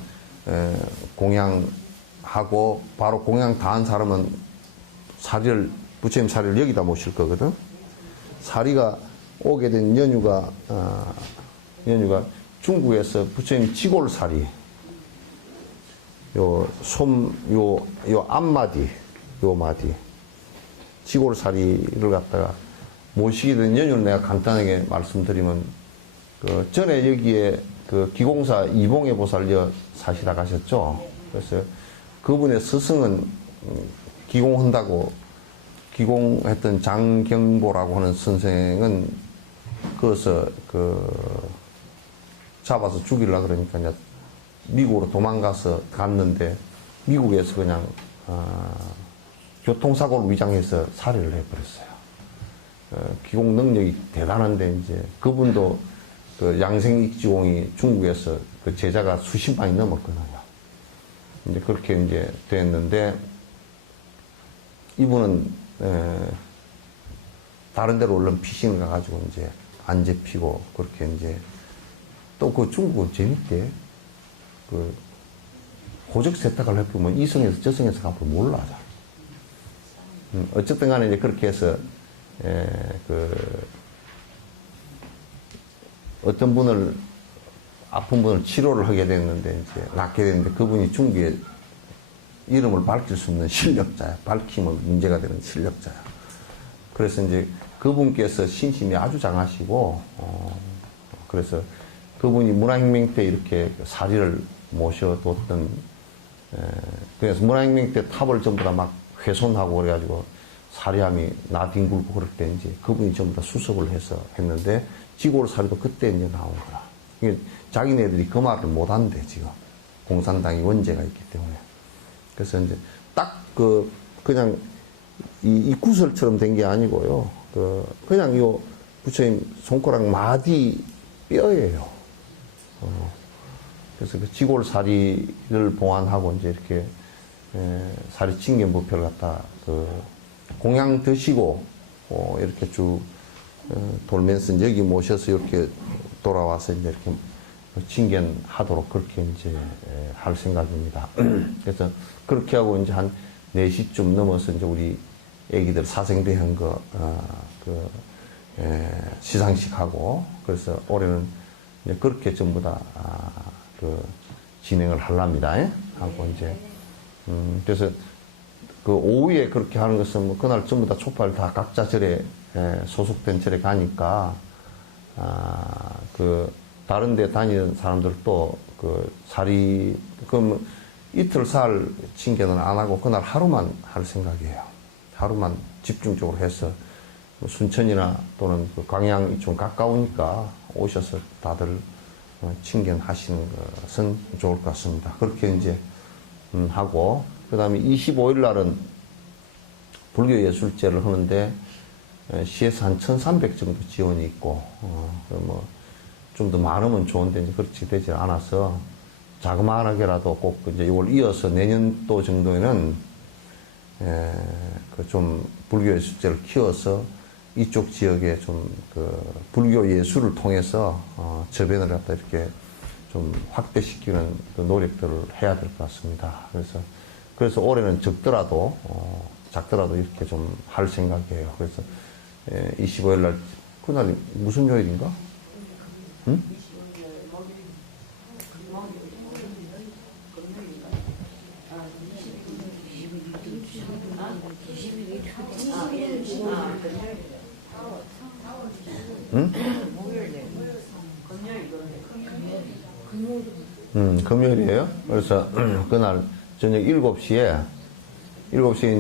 공양하고 바로 공양 다 한 사람은 부처님 사리를 여기다 모실 거거든. 사리가 오게 된 연유가 중국에서 부처님 지골사리 요 앞마디, 요 마디. 지골사리를 갖다가 모시게 된 연유를 내가 간단하게 말씀드리면, 전에 여기에 기공사 이봉의 보살 사시다 가셨죠. 그래서 그분의 스승은 기공한다고, 기공했던 장경보라고 하는 선생은 그것을 잡아서 죽이려고 그러니까 이제 미국으로 도망가서 갔는데 미국에서 그냥 교통사고를 위장해서 살해를 해버렸어요. 기공 능력이 대단한데 이제 그분도 양생익지공이 중국에서 그 제자가 수십만이 넘었거든요. 이제 그렇게 이제 됐는데 이분은 다른 데로 얼른 피신을 가가지고 이제 안 잡히고 그렇게 이제 또 그 중국은 재밌대. 호적 세탁을 해보면 이성에서 저성에서 가면 몰라. 어쨌든 간에 이제 그렇게 해서 어떤 분을 아픈 분을 치료를 하게 됐는데 이제 낫게 됐는데 그분이 중국에 이름을 밝힐 수 없는 실력자야. 밝히면 문제가 되는 실력자야. 그래서 이제 그분께서 신심이 아주 장하시고 그래서 그분이 문화혁명 때 이렇게 사리를 모셔뒀던 그래서 문화혁명 때 탑을 전부 다 막 훼손하고 그래가지고 사리함이 나뒹굴고 그럴 때 이제 그분이 전부 다 수습을 해서 했는데 지골 사리도 그때 이제 나온 거라. 이게 자기네들이 그 말을 못 한대 지금 공산당이 원죄가 있기 때문에. 그래서 이제 딱 그냥 이 구설처럼 된 게 아니고요. 그냥 요 부처님 손가락 마디 뼈예요. 그래서 그 지골 사리를 봉안하고 이제 이렇게 사리 칭견 부표를 갖다 공양 드시고 이렇게 쭉 돌면서 이제 여기 모셔서 이렇게 돌아와서 이제 이렇게 칭견하도록 그렇게 이제 할 생각입니다. 그래서 그렇게 하고 이제 한 4시쯤 넘어서 이제 우리 애기들 사생대한 시상식 하고 그래서 올해는 이제 그렇게 전부 다 진행을 하랍니다. 하고 이제 그래서 그 오후에 그렇게 하는 것은 뭐 그날 전부 다 촛발 다 각자 절에 소속된 절에 가니까 다른 데 다니는 사람들도 사리 그럼 이틀 살 징계는 안 하고 그날 하루만 할 생각이에요. 하루만 집중적으로 해서 순천이나 또는 광양이 좀 가까우니까 오셔서 다들 칭견하시는 것은 좋을 것 같습니다. 그렇게 이제 하고 그 다음에 25일 날은 불교예술제를 하는데 시에서 한 1,300 정도 지원이 있고 좀 더 많으면 좋은데 이제 그렇게 되지 않아서 자그마하게라도 꼭 이제 이걸 이어서 내년도 정도에는 좀 불교예술제를 키워서 이쪽 지역에 좀 불교 예술을 통해서 저변을 갖다 이렇게 좀 확대시키는 그 노력들을 해야 될 것 같습니다. 그래서 올해는 작더라도 이렇게 좀 할 생각이에요. 그래서 25일 날 그날이 무슨 요일인가? 응? 응? 금요일이에요. 그래서 그날 저녁 7시에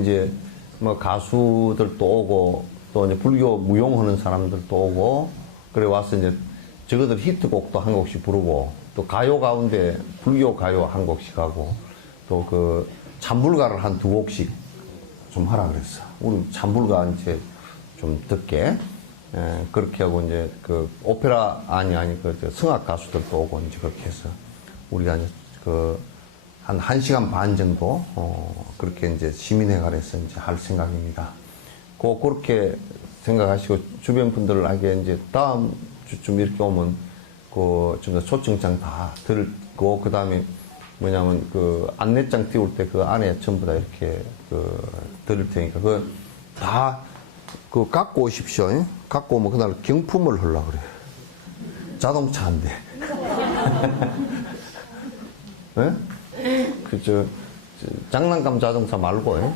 이제 뭐 가수들도 오고 또 이제 불교 무용하는 사람들도 오고 그래 와서 이제 저거들 히트곡도 한 곡씩 부르고 또 가요 가운데 불교 가요 한 곡씩 하고 또 찬불가를 한 2곡씩 좀 하라 그랬어. 우리 찬불가 이제 좀 듣게 그렇게 하고 이제 오페라 아니 성악 가수들도 오고 이제 그렇게 해서 우리가 이제 한 1시간 반 정도 그렇게 이제 시민회관에서 이제 할 생각입니다. 그렇게 생각하시고 주변 분들에게 이제 다음 주쯤 이렇게 오면 좀 초청장 다 들고 그 다음에 뭐냐면 안내장 띄울 때 그 안에 전부 다 이렇게 드릴 테니까 다 갖고 오십시오. 예? 갖고 오면 그날 경품을 하려고 그래요. 자동차인데. 예? 장난감 자동차 말고, 예?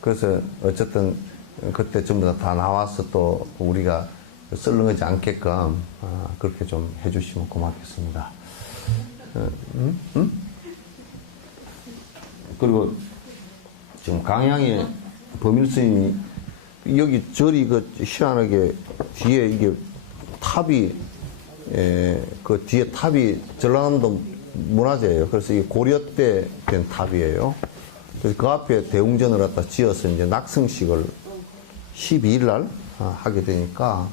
그래서 어쨌든 그때 전부 다 나와서 또 우리가 썰렁하지 않게끔 그렇게 좀 해주시면 고맙겠습니다. 그리고 지금 강양에 범일 스님이 여기 절이 그 희한하게 뒤에 이게 탑이 그 뒤에 탑이 전라남도 문화재예요. 그래서 이게 고려 때 된 탑이에요. 그래서 그 앞에 대웅전을 갖다 지어서 이제 낙승식을 12일 날 하게 되니까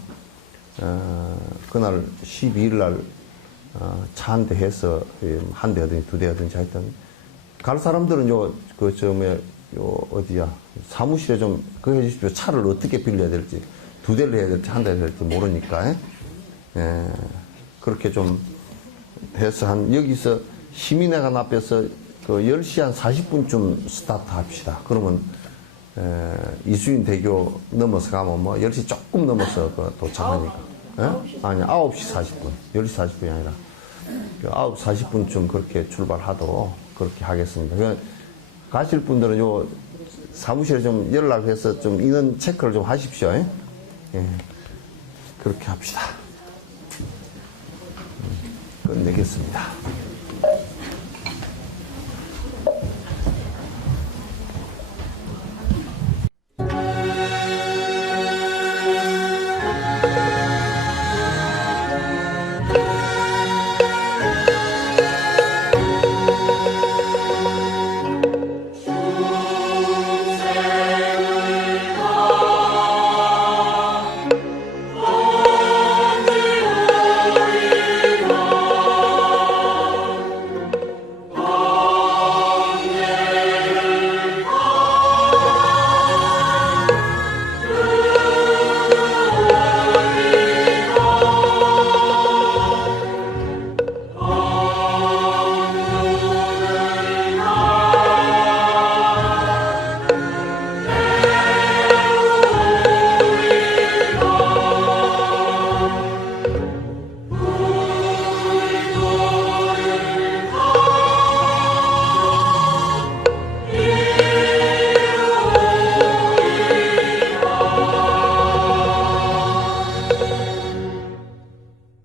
그날 12일 날 차 한 대 해서 한 대 하든지 두 대 하든지 하여튼 갈 사람들은 요 어디야 사무실에 좀 그거 해주십시오. 차를 어떻게 빌려야 될지 두 대를 해야 될지 한 대를 해야 될지 모르니까 그렇게 좀 해서 여기서 시민회관 앞에서 그 10시 한 40분쯤 스타트 합시다. 그러면 이수인 대교 넘어서 가면 뭐 10시 조금 넘어서 도착하니까. 아니 9시 40분. 10시 40분이 아니라 9시 40분쯤 그렇게 출발하도록 그렇게 하겠습니다. 그러니까 가실 분들은 요 사무실에 좀 연락해서 좀 인원 체크를 좀 하십시오. 예. 그렇게 합시다. 끝내겠습니다.